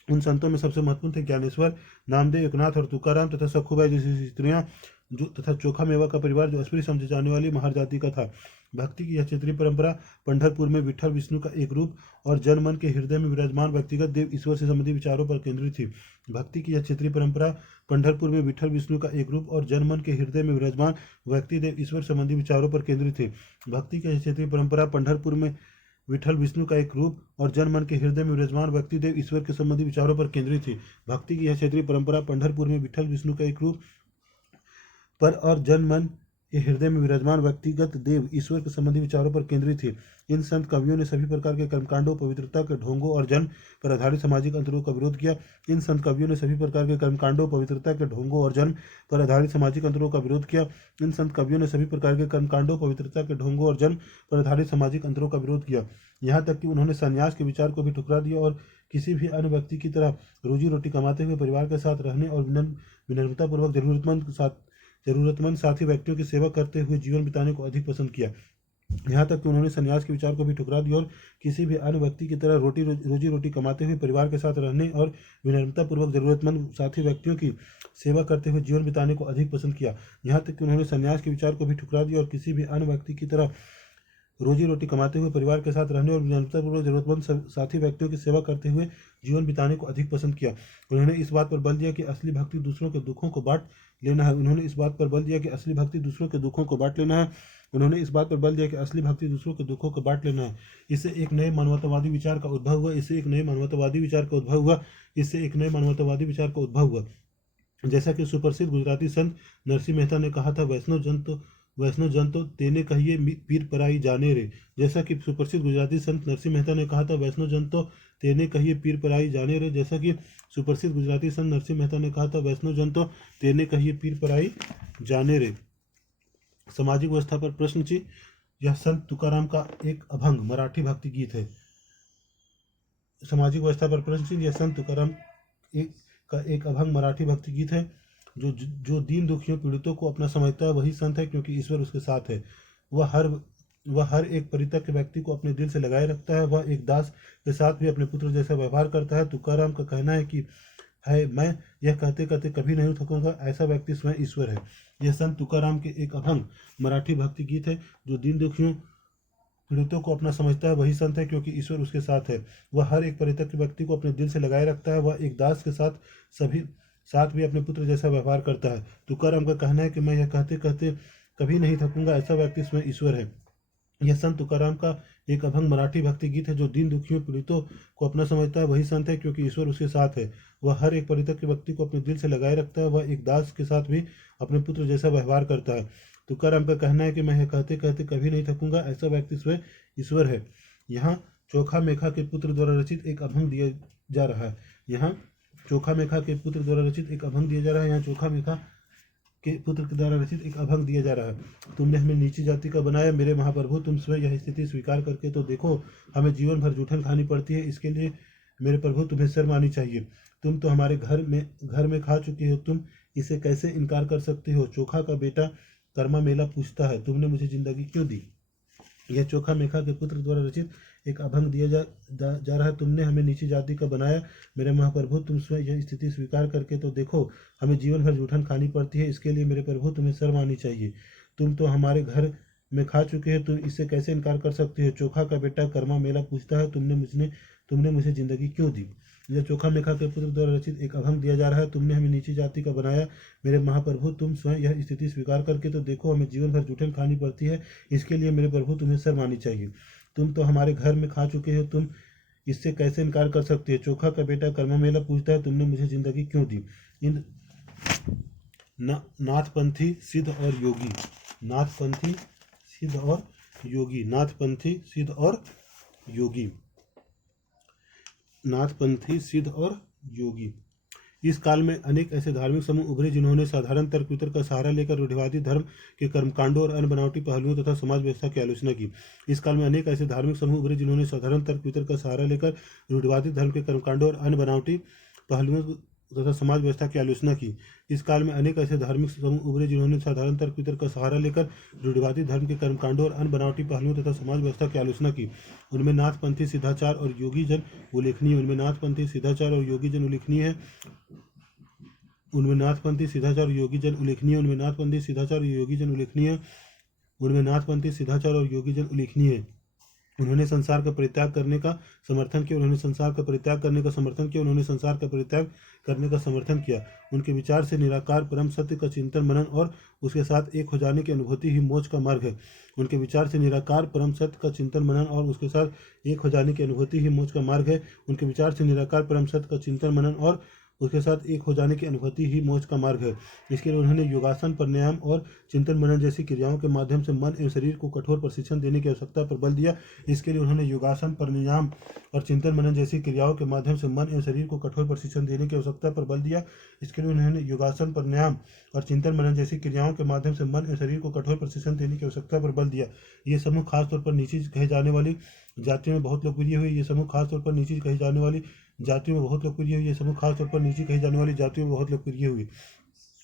उन संतों में सबसे महत्वपूर्ण थे ज्ञानेश्वर, नामदेव, एकनाथ और तुकाराम तथा सखुबाई जैसी स्त्रियां तथा चोखामेवा का परिवार जो अस्पृश्य समझे जाने वाली महार जाति का था। भक्ति की यह क्षेत्रीय परंपरा पंढरपुर में विठल विष्णु का एक रूप और जन मन के हृदय में विराजमान व्यक्तिगत देव ईश्वर से संबंधित विचारों पर केंद्रित थी। भक्ति की यह क्षेत्रीय परंपरा पंढरपुर में विठल विष्णु का एक रूप और जन मन के हृदय में विराजमान व्यक्ति देव ईश्वर संबंधी विचारों पर केंद्रित थी। भक्ति की यह क्षेत्रीय परंपरा पंढरपुर में विठल विष्णु का एक रूप और जन मन के हृदय में विराजमान व्यक्ति देव ईश्वर के संबंधी विचारों पर केंद्रित थी। भक्ति की यह क्षेत्रीय परंपरा पंढरपुर में विठल विष्णु का एक रूप पर और जन मन के हृदय में विराजमान व्यक्तिगत देव ईश्वर के संबंधी विचारों पर केंद्रित थी। इन संत कवियों ने सभी प्रकार के कर्मकांडों, पवित्रता के ढोंगों और जन्म पर आधारित सामाजिक अंतरों का विरोध किया। इन संत कवियों ने सभी प्रकार के कर्मकांडों, पवित्रता के ढोंगों और जन्म पर आधारित सामाजिक अंतरों का विरोध किया। इन संत कवियों ने सभी प्रकार के कर्मकांडों, पवित्रता के ढोंगों और जन्म पर आधारित सामाजिक अंतरों का विरोध किया। यहाँ तक कि उन्होंने संन्यास के विचार को भी ठुकरा दिया और किसी भी अन्य व्यक्ति की तरह रोजी रोटी कमाते हुए परिवार के साथ रहने और विनम्रतापूर्वक जरूरतमंद साथी व्यक्तियों की सेवा करते हुए जीवन बिताने को अधिक पसंद किया। यहाँ तक कि उन्होंने संन्यास के विचार को भी ठुकरा दिया और किसी भी अन्य व्यक्ति की तरह रोजी रोटी कमाते हुए परिवार के साथ रहने और विनम्रतापूर्वक जरूरतमंद साथी व्यक्तियों की सेवा करते हुए जीवन बिताने को अधिक पसंद किया। यहाँ तक कि उन्होंने संन्यास के विचार को भी ठुकरा दिया और किसी भी अन्य व्यक्ति की तरह रोजी रोटी कमाते हुए परिवार के साथ रहने और विनम्रतापूर्वक जरूरतमंद साथी व्यक्तियों की सेवा करते हुए जीवन बिताने को अधिक पसंद किया। उन्होंने इस बात पर बल दिया कि असली भक्ति दूसरों के दुखों को बांट लेना है। उन्होंने इस बात पर बल दिया कि असली भक्ति दूसरों के दुखों को बांट लेना है। उन्होंने इस बात पर बल दिया कि असली भक्ति दूसरों के दुखों को बांट लेना है। इससे एक नए मानवतावादी विचार का उद्भव हुआ। जैसा कि सुप्रसिद्ध गुजराती संत नरसिंह मेहता ने कहा था, वैष्णव जन तो तेने कहिए पीर पराई जाने रे। जैसा कि सुप्रसिद्ध गुजराती संत नरसिंह मेहता ने कहा था, वैष्णव जन तो तेने कहिए पीर पराई जाने रे। जैसा कि सुप्रसिद्ध गुजराती संत नरसिंह मेहता ने कहा था, वैष्णव जन तो तेने कहिए पीर पराई जाने रे। सामाजिक व्यवस्था पर प्रश्न चिन्ह। यह संत तुकाराम का एक अभंग मराठी भक्ति गीत है। सामाजिक व्यवस्था पर प्रश्न चिन्ह। यह संत तुकाराम का एक अभंग मराठी भक्ति गीत है। जो दीन दुखियों पीड़ितों को अपना समझता है वही संत है, क्योंकि ईश्वर उसके साथ है। वह हर एक परित्यक्त व्यक्ति को अपने दिल से लगाए रखता है। वह एक दास के साथ भी अपने पुत्र जैसा व्यवहार करता है। तुकाराम का कहना है कि मैं यह कहते कहते कभी नहीं थकूंगा, ऐसा व्यक्ति स्वयं ईश्वर है। यह संत तुकाराम के एक अभंग मराठी भक्ति गीत है। जो दीन दुखियों पीड़ितों को अपना समझता है वही संत है, क्योंकि ईश्वर उसके साथ है। वह हर एक परित्यक्त व्यक्ति को अपने दिल से लगाए रखता है। वह एक दास के साथ भी अपने पुत्र जैसा व्यवहार करता है। तुकाराम का कहना है कि मैं यह कहते कहते कभी नहीं थकूंगा, ऐसा व्यक्ति स्वयं ईश्वर है। यह संत तुकाराम का एक अभंग मराठी भक्ति गीत है। जो दीन दुखियों पीड़ितों को अपना समझता है वही संत है, क्योंकि ईश्वर उसके साथ है। वह हर एक परित्यक्त व्यक्ति को अपने दिल से लगाए रखता है। वह एक दास के साथ भी अपने पुत्र जैसा व्यवहार करता है। तुकाराम का कहना है कि मैं यह कहते कहते कभी नहीं थकूंगा, ऐसा व्यक्ति स्वयं ईश्वर है। यहाँ चोखा मेखा के पुत्र द्वारा रचित एक अभंग दिया जा रहा है। यहाँ चोखा मेखा के पुत्र द्वारा रचित एक अभंग दिया जा रहा है। तुमने हमें नीची जाति का बनाया, मेरे महाप्रभु तुम स्वयं यह स्थिति स्वीकार करके तो देखो, हमें जीवन भर जूठन खानी पड़ती है, इसके लिए मेरे प्रभु तुम्हें शर्म आनी चाहिए। तुम तो हमारे घर में खा चुके हो, तुम इसे कैसे इनकार कर सकते हो। चोखा का बेटा कर्मा मेला पूछता है, तुमने मुझे जिंदगी क्यों दी। यह चोखा मेखा के पुत्र द्वारा रचित एक अभंग दिया जा रहा है। तुमने हमें नीची जाति का बनाया, मेरे महाप्रभु तुम स्वयं यह स्थिति स्वीकार करके तो देखो, हमें जीवन भर जूठन खानी पड़ती है, इसके लिए मेरे प्रभु तुम्हें शर्म आनी चाहिए। तुम तो हमारे घर में खा चुके हो, तुम इससे कैसे इनकार कर सकते हो। चोखा का बेटा कर्मा मेला पूछता है, तुमने मुझे जिंदगी क्यों दी। यह चोखा मेखा के पुत्र द्वारा रचित एक अभंग दिया जा रहा है। तुमने हमें नीची जाति का बनाया, मेरे महाप्रभु तुम स्वयं यह स्थिति स्वीकार करके तो देखो, हमें जीवन भर जूठन खानी पड़ती है, इसके लिए मेरे प्रभु तुम्हें शर्म आनी चाहिए। तुम तो हमारे घर में खा चुके हो, तुम इससे कैसे इनकार कर सकते हो। चोखा का बेटा कर्मा मेला पूछता है, तुमने मुझे जिंदगी क्यों दी। नाथपंथी सिद्ध और योगी। नाथपंथी सिद्ध और योगी। इस काल में अनेक ऐसे धार्मिक समूह उभरे जिन्होंने साधारण तर्क वितर्क का सहारा लेकर रूढ़िवादी धर्म के कर्मकांडों और अन्य बनावटी पहलुओं तथा समाज व्यवस्था की आलोचना की। इस काल में अनेक ऐसे धार्मिक समूह उभरे जिन्होंने साधारण तर्क वितर्क का सहारा लेकर रूढ़िवादी धर्म के कर्मकांडों और अन्य बनावटी पहलुओं तथा समाज व्यवस्था की आलोचना की। इस काल में अनेक ऐसे धार्मिक समूह उभरे जिन्होंने साधारण तर्क वितर्क का सहारा लेकर रूढ़िवादी धर्म के कर्मकांडों और अन्य बनावटी पहलुओं तथा समाज व्यवस्था की आलोचना की। उनमें नाथपंथी सिद्धाचार और योगी जन उल्लेखनीय उनमें नाथपंथी सिद्धाचार और योगी जन उल्लेखनीय है। उन्होंने संसार का परित्याग करने का समर्थन किया। उन्होंने संसार का परित्याग करने का समर्थन किया। उनके विचार से निराकार परम सत्य का चिंतन मनन और उसके साथ एक हो जाने की अनुभूति ही मोक्ष का मार्ग है। उनके विचार से निराकार परम सत्य का चिंतन मनन और उसके साथ एक हो जाने की अनुभूति ही मोक्ष का मार्ग है। उनके विचार से निराकार परम सत्य का चिंतन मनन और उसके साथ एक हो जाने की अनुभूति ही मोक्ष का मार्ग है। इसके लिए उन्होंने योगासन, प्राणायाम और चिंतन मनन जैसी क्रियाओं के माध्यम से मन एवं शरीर को कठोर प्रशिक्षण देने की आवश्यकता पर बल दिया। इसके लिए उन्होंने योगासन, प्राणायाम और चिंतन मनन जैसी क्रियाओं के माध्यम से मन एवं शरीर को कठोर प्रशिक्षण देने की आवश्यकता पर बल दिया। इसके लिए उन्होंने योगासन, प्राणायाम और चिंतन मनन जैसी क्रियाओं के माध्यम से मन एवं शरीर को कठोर प्रशिक्षण देने की आवश्यकता पर बल दिया। ये समूह खासतौर पर नीची कही जाने वाली जातियों में बहुत लोकप्रिय हुई। ये समूह खासतौर पर नीची कही जाने वाली जातियों में बहुत लोकप्रिय हुई। ये समूह खासतौर पर नीचे कही जाने वाली जातियों में बहुत लोकप्रिय हुई।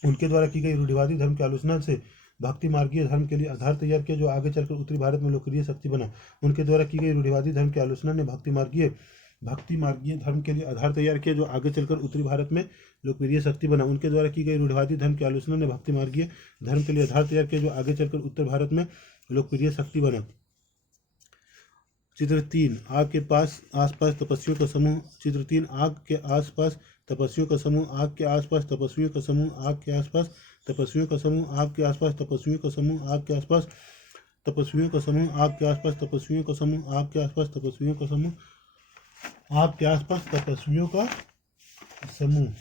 उनके द्वारा की गई रूढ़िवादी धर्म की आलोचना से भक्ति मार्गीय धर्म के लिए आधार तैयार किया, जो आगे चलकर उत्तरी भारत में लोकप्रिय शक्ति बना। उनके द्वारा की गई रूढ़िवादी धर्म की आलोचना ने भक्ति मार्गीय धर्म के लिए आधार तैयार किया, जो आगे चलकर उत्तरी भारत में लोकप्रिय शक्ति बना। उनके द्वारा की गई रूढ़िवादी धर्म की आलोचना ने भक्ति मार्गीय धर्म के लिए आधार तैयार किया, जो आगे चलकर उत्तर भारत में लोकप्रिय शक्ति बना। चित्र 3, आग के आसपास तपस्वियों का समूह। चित्र 3, आग के आसपास तपस्वियों का समूह। आग के आसपास तपस्वियों का समूह। आग के आसपास तपस्वियों का समूह। आग के आसपास तपस्वियों का समूह। आग के आसपास तपस्वियों का समूह। आग के आसपास तपस्वियों का समूह। आग के आसपास तपस्वियों का समूह। आग के आसपास तपस्वियों का समूह।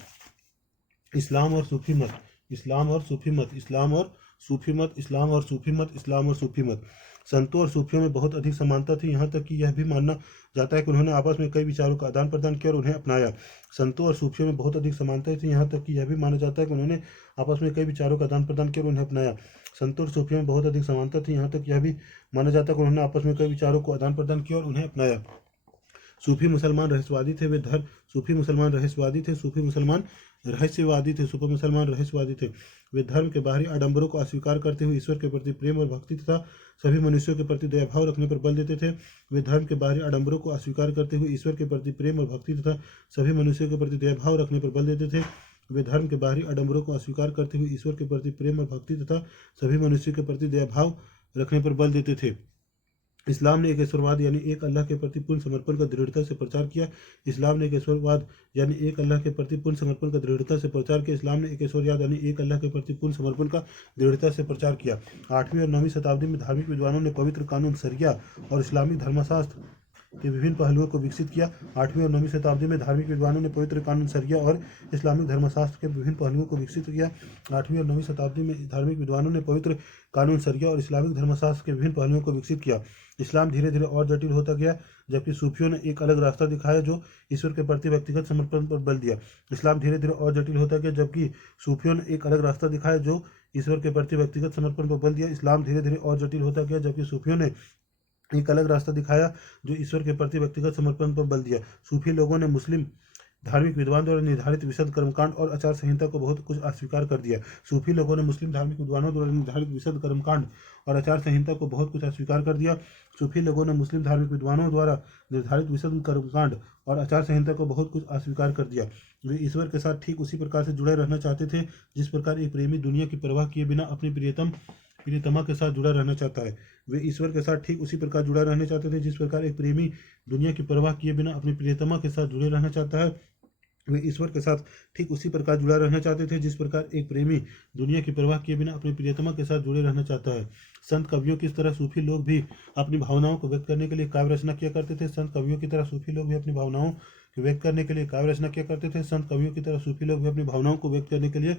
इस्लाम और सूफी मत। इस्लाम और सूफी मत। इस्लाम और सूफी मत। इस्लाम और सूफी मत। इस्लाम और सूफी मत। संतों और सूफियों में बहुत अधिक समानता थी, यहाँ तक कि यह भी मानना जाता है कि उन्होंने आपस में कई विचारों का आदान प्रदान किया और उन्हें अपनाया। संतों और सूफियों में बहुत अधिक समानता थी, यहाँ तक कि यह भी माना जाता है कि उन्होंने आपस में कई विचारों का आदान प्रदान किया और उन्हें अपनाया। संतों और सूफियों में बहुत अधिक समानता थी, यहाँ तक यह भी माना जाता है कि उन्होंने आपस में कई विचारों को आदान प्रदान किया और उन्हें अपनाया। सूफी मुसलमान रहस्यवादी थे। वे धर्म सूफी मुसलमान रहस्यवादी थे। सूफी मुसलमान रहस्यवादी थे। सूफी मुसलमान रहस्यवादी थे। वे धर्म के बाहरी आडंबरों को अस्वीकार करते हुए ईश्वर के प्रति प्रेम और भक्ति तथा सभी मनुष्यों के प्रति दयाभाव रखने पर बल देते थे। वे धर्म के बाहरी आडंबरों को अस्वीकार करते हुए ईश्वर के प्रति प्रेम और भक्ति तथा सभी मनुष्यों के प्रति दयाभाव रखने पर बल देते थे। वे धर्म के बाहरी आडंबरों को अस्वीकार करते हुए ईश्वर के प्रति प्रेम और भक्ति तथा सभी मनुष्यों के प्रति दयाभाव रखने पर बल देते थे। इस्लाम ने एक ईश्वरवाद यानी एक अल्लाह के प्रति पूर्ण समर्पण का दृढ़ता से प्रचार किया। इस्लाम ने एक ईश्वरवाद यानी एक अल्लाह के प्रति पूर्ण समर्पण का दृढ़ता से प्रचार किया। इस्लाम ने एक ईश्वरवाद यानी एक अल्लाह के प्रति पूर्ण समर्पण का दृढ़ता से प्रचार किया। 8वीं और 9वीं शताब्दी में धार्मिक विद्वानों ने पवित्र कानून शरिया और इस्लामिक धर्मशास्त्र के विभिन्न पहलुओं को विकसित किया। 8वीं और 9वीं शताब्दी में धार्मिक विद्वानों ने पवित्र कानून शरिया और इस्लामिक धर्मशास्त्र के विभिन्न पहलुओं को विकसित किया। 8वीं और 9वीं शताब्दी में धार्मिक विद्वानों ने पवित्र कानून शरिया और इस्लामिक धर्मशास्त्र के विभिन्न पहलुओं को विकसित किया। इस्लाम धीरे धीरे और जटिल होता गया, जबकि सूफियों ने एक अलग रास्ता दिखाया जो ईश्वर के प्रति व्यक्तिगत समर्पण पर बल दिया। इस्लाम धीरे धीरे और जटिल होता गया, जबकि सूफियों ने एक अलग रास्ता दिखाया जो ईश्वर के प्रति व्यक्तिगत समर्पण पर बल दिया। इस्लाम धीरे धीरे और जटिल होता गया, जबकि सूफियों ने एक अलग रास्ता दिखाया जो ईश्वर के प्रति व्यक्तिगत समर्पण पर बल दिया। सूफी लोगों ने मुस्लिम धार्मिक विद्वान द्वारा निर्धारित विशद कर्मकांड और आचार संहिता को बहुत कुछ अस्वीकार कर दिया। सूफी लोगों ने मुस्लिम धार्मिक विद्वानों द्वारा निर्धारित विशद कर्मकांड और आचार संहिता को बहुत कुछ अस्वीकार कर दिया। सूफी लोगों ने मुस्लिम धार्मिक विद्वानों द्वारा निर्धारित विशद कर्मकांड और आचार संहिता को बहुत कुछ अस्वीकार कर दिया। वे ईश्वर के साथ ठीक उसी प्रकार से जुड़े रहना चाहते थे जिस प्रकार एक प्रेमी दुनिया की परवाह किए बिना अपनी प्रियतमा के साथ जुड़ा रहना चाहता है। वे ईश्वर के साथ ठीक उसी प्रकार जुड़ा रहना चाहते थे जिस प्रकार एक प्रेमी दुनिया की परवाह किए बिना अपनी प्रियतमा के साथ जुड़े रहना चाहता है। वे ईश्वर के साथ ठीक उसी प्रकार जुड़ा रहना चाहते थे जिस प्रकार एक प्रेमी दुनिया की परवाह किए बिना अपनी प्रियतमा के साथ जुड़े रहना चाहता है। संत कवियों की तरह सूफी लोग भी अपनी भावनाओं को व्यक्त करने के लिए काव्य रचना किया करते थे। संत कवियों की तरह सूफी लोग भी अपनी भावनाओं को व्यक्त करने के लिए काव्य रचना किया करते थे। संत कवियों की तरह सूफी लोग भी अपनी भावनाओं को व्यक्त करने के लिए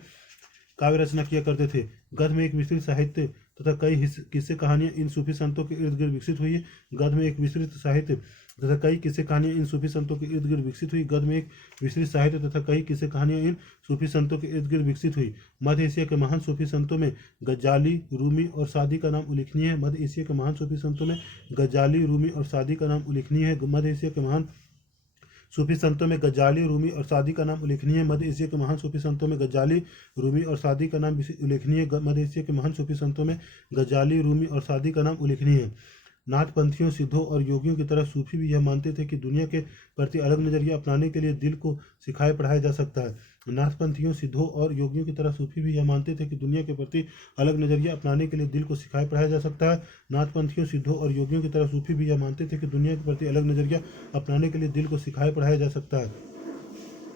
काव्य रचना किया करते थे। गद्य में एक विस्तृत साहित्य तथा कई किस्से कहानियां इन सूफी संतों के इर्द गिर्द विकसित हुई। गद्य में एक विस्तृत साहित्य तथा कई किस्से कहानियां इन सूफी संतों के इर्द गिर्द विकसित हुई। गद्य में एक विस्तृत साहित्य तथा कई किस्से कहानियां इन सूफी संतों के इर्द गिर्द विकसित हुई। मध्य एशिया के महान सूफी संतों में गजाली, रूमी और सादी का नाम उल्लेखनीय है। मध्य एशिया के महान सूफी संतों में गजाली, रूमी और सादी का नाम उल्लेखनीय है। मध्य एशिया के महान सूफी संतों में गजाली, रूमी और सादी का नाम उल्लेखनीय है। मध्य एशिया के महान सूफी संतों में गजाली, रूमी और सादी का नाम उल्लेखनीय है। मध्य एशिया के महान सूफी संतों में गजाली, रूमी और सादी का नाम उल्लेखनीय है। नाथपंथियों, सिद्धों और योगियों की तरह सूफी भी यह मानते थे कि दुनिया के प्रति अलग नजरिया अपनाने के लिए दिल को सिखाया पढ़ाया जा सकता है। नाथपंथियों, सिद्धों और योगियों की तरह सूफी भी यह मानते थे कि दुनिया के प्रति अलग नजरिया अपनाने के लिए दिल को सिखाया पढ़ाया जा सकता है। नाथपंथियों, सिद्धों और योगियों की तरह सूफी भी यह मानते थे कि दुनिया के प्रति अलग नजरिया अपनाने के लिए दिल को सिखाया पढ़ाया जा सकता है।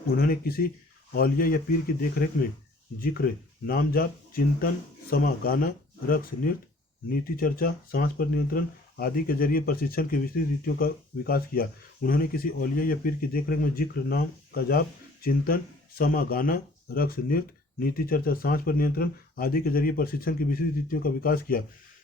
उन्होंने किसी औलिया या पीर की देखरेख में जिक्र, नाम जाप, चिंतन, समा, गाना, रक्स, नृत्य, नीति चर्चा, सांस पर नियंत्रण आदि के जरिए प्रशिक्षण की विस्तृत रीतियों का विकास किया। उन्होंने किसी औलिया या पीर की देखरेख में जिक्र, नाम का जाप, चिंतन, समा, गाना, रक्स, नृत्य, नीति चर्चा, सांस पर नियंत्रण आदि के जरिए प्रशिक्षण की विस्तृत रीतियों का विकास किया।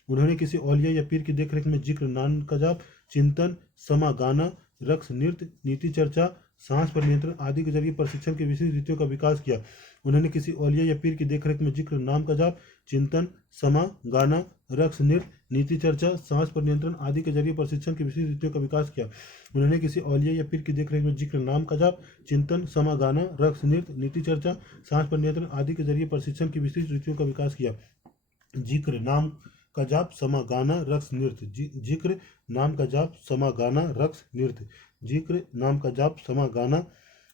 उन्होंने किसी औलिया या पीर की देखरेख में जिक्र, नाम का जाप, चिंतन, समा, गाना, रक्स, नृत्य, नीति चर्चा, सांस पर नियंत्रण आदि के जरिए प्रशिक्षण की विस्तृत रीतियों का विकास किया। उन्होंने किसी औलिया या पीर की देखरेख में जिक्र, नाम का जाप, चिंतन, समा, गाना, रक्स नृत्य, नीति चर्चा, सांस पर नियंत्रण आदि के जरिए प्रशिक्षण की विशिष्ट रीतियों का विकास किया। उन्होंने किसी औलिया या पीर की देखरेख में जिक्र, नाम का जाप, चिंतन, समा गाना, रक्स नृत्य, नीति चर्चा, सांस पर नियंत्रण आदि के जरिए प्रशिक्षण की विशिष्ट रीतियों का विकास किया। जिक्र, नाम का जाप, समा गाना, रक्स नृत्य। जिक्र, नाम का जाप, समा गाना, रक्स नृत्य। जिक्र, नाम का जाप, समा गाना,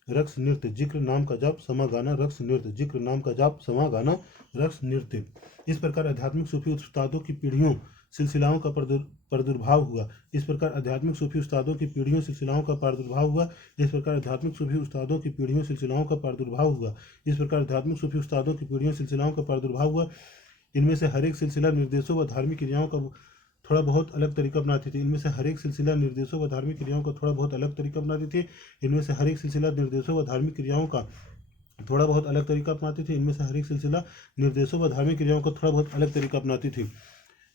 रक्स नृत्य। जिक्र, नाम का जाप, समा गाना, रक्स नृत्य। जिक्र, नाम का जाप, समा गाना, रक्स नृत्य। इस प्रकार आध्यात्मिक सूफी उस्तादों की पीढ़ियों सिलसिलाओं का प्रादुर्भाव हुआ। इस प्रकार आध्यात्मिक सूफी उस्तादों की पीढ़ियों सिलसिलाओं का प्रादुर्भाव हुआ। इस प्रकार आध्यात्मिक सूफी उस्तादों की पीढ़ियों सिलसिलाओं का प्रादुर्भाव हुआ। इस प्रकार आध्यात्मिक सूफी उस्तादों की पीढ़ियों सिलसिलाओं का प्रादुर्भाव हुआ। इनमें से हर एक सिलसिला निर्देशों व धार्मिक क्रियाओं का थोड़ा बहुत अलग तरीका अपनाती थी। इनमें से हर एक सिलसिला निर्देशों व धार्मिक क्रियाओं का थोड़ा बहुत अलग तरीका अपनाती थी। इनमें से हर एक सिलसिला निर्देशों व धार्मिक क्रियाओं का थोड़ा बहुत अलग तरीका अपनाती थी। इनमें से हर एक सिलसिला निर्देशों व धार्मिक क्रियाओं का थोड़ा बहुत अलग तरीका अपनाती थी।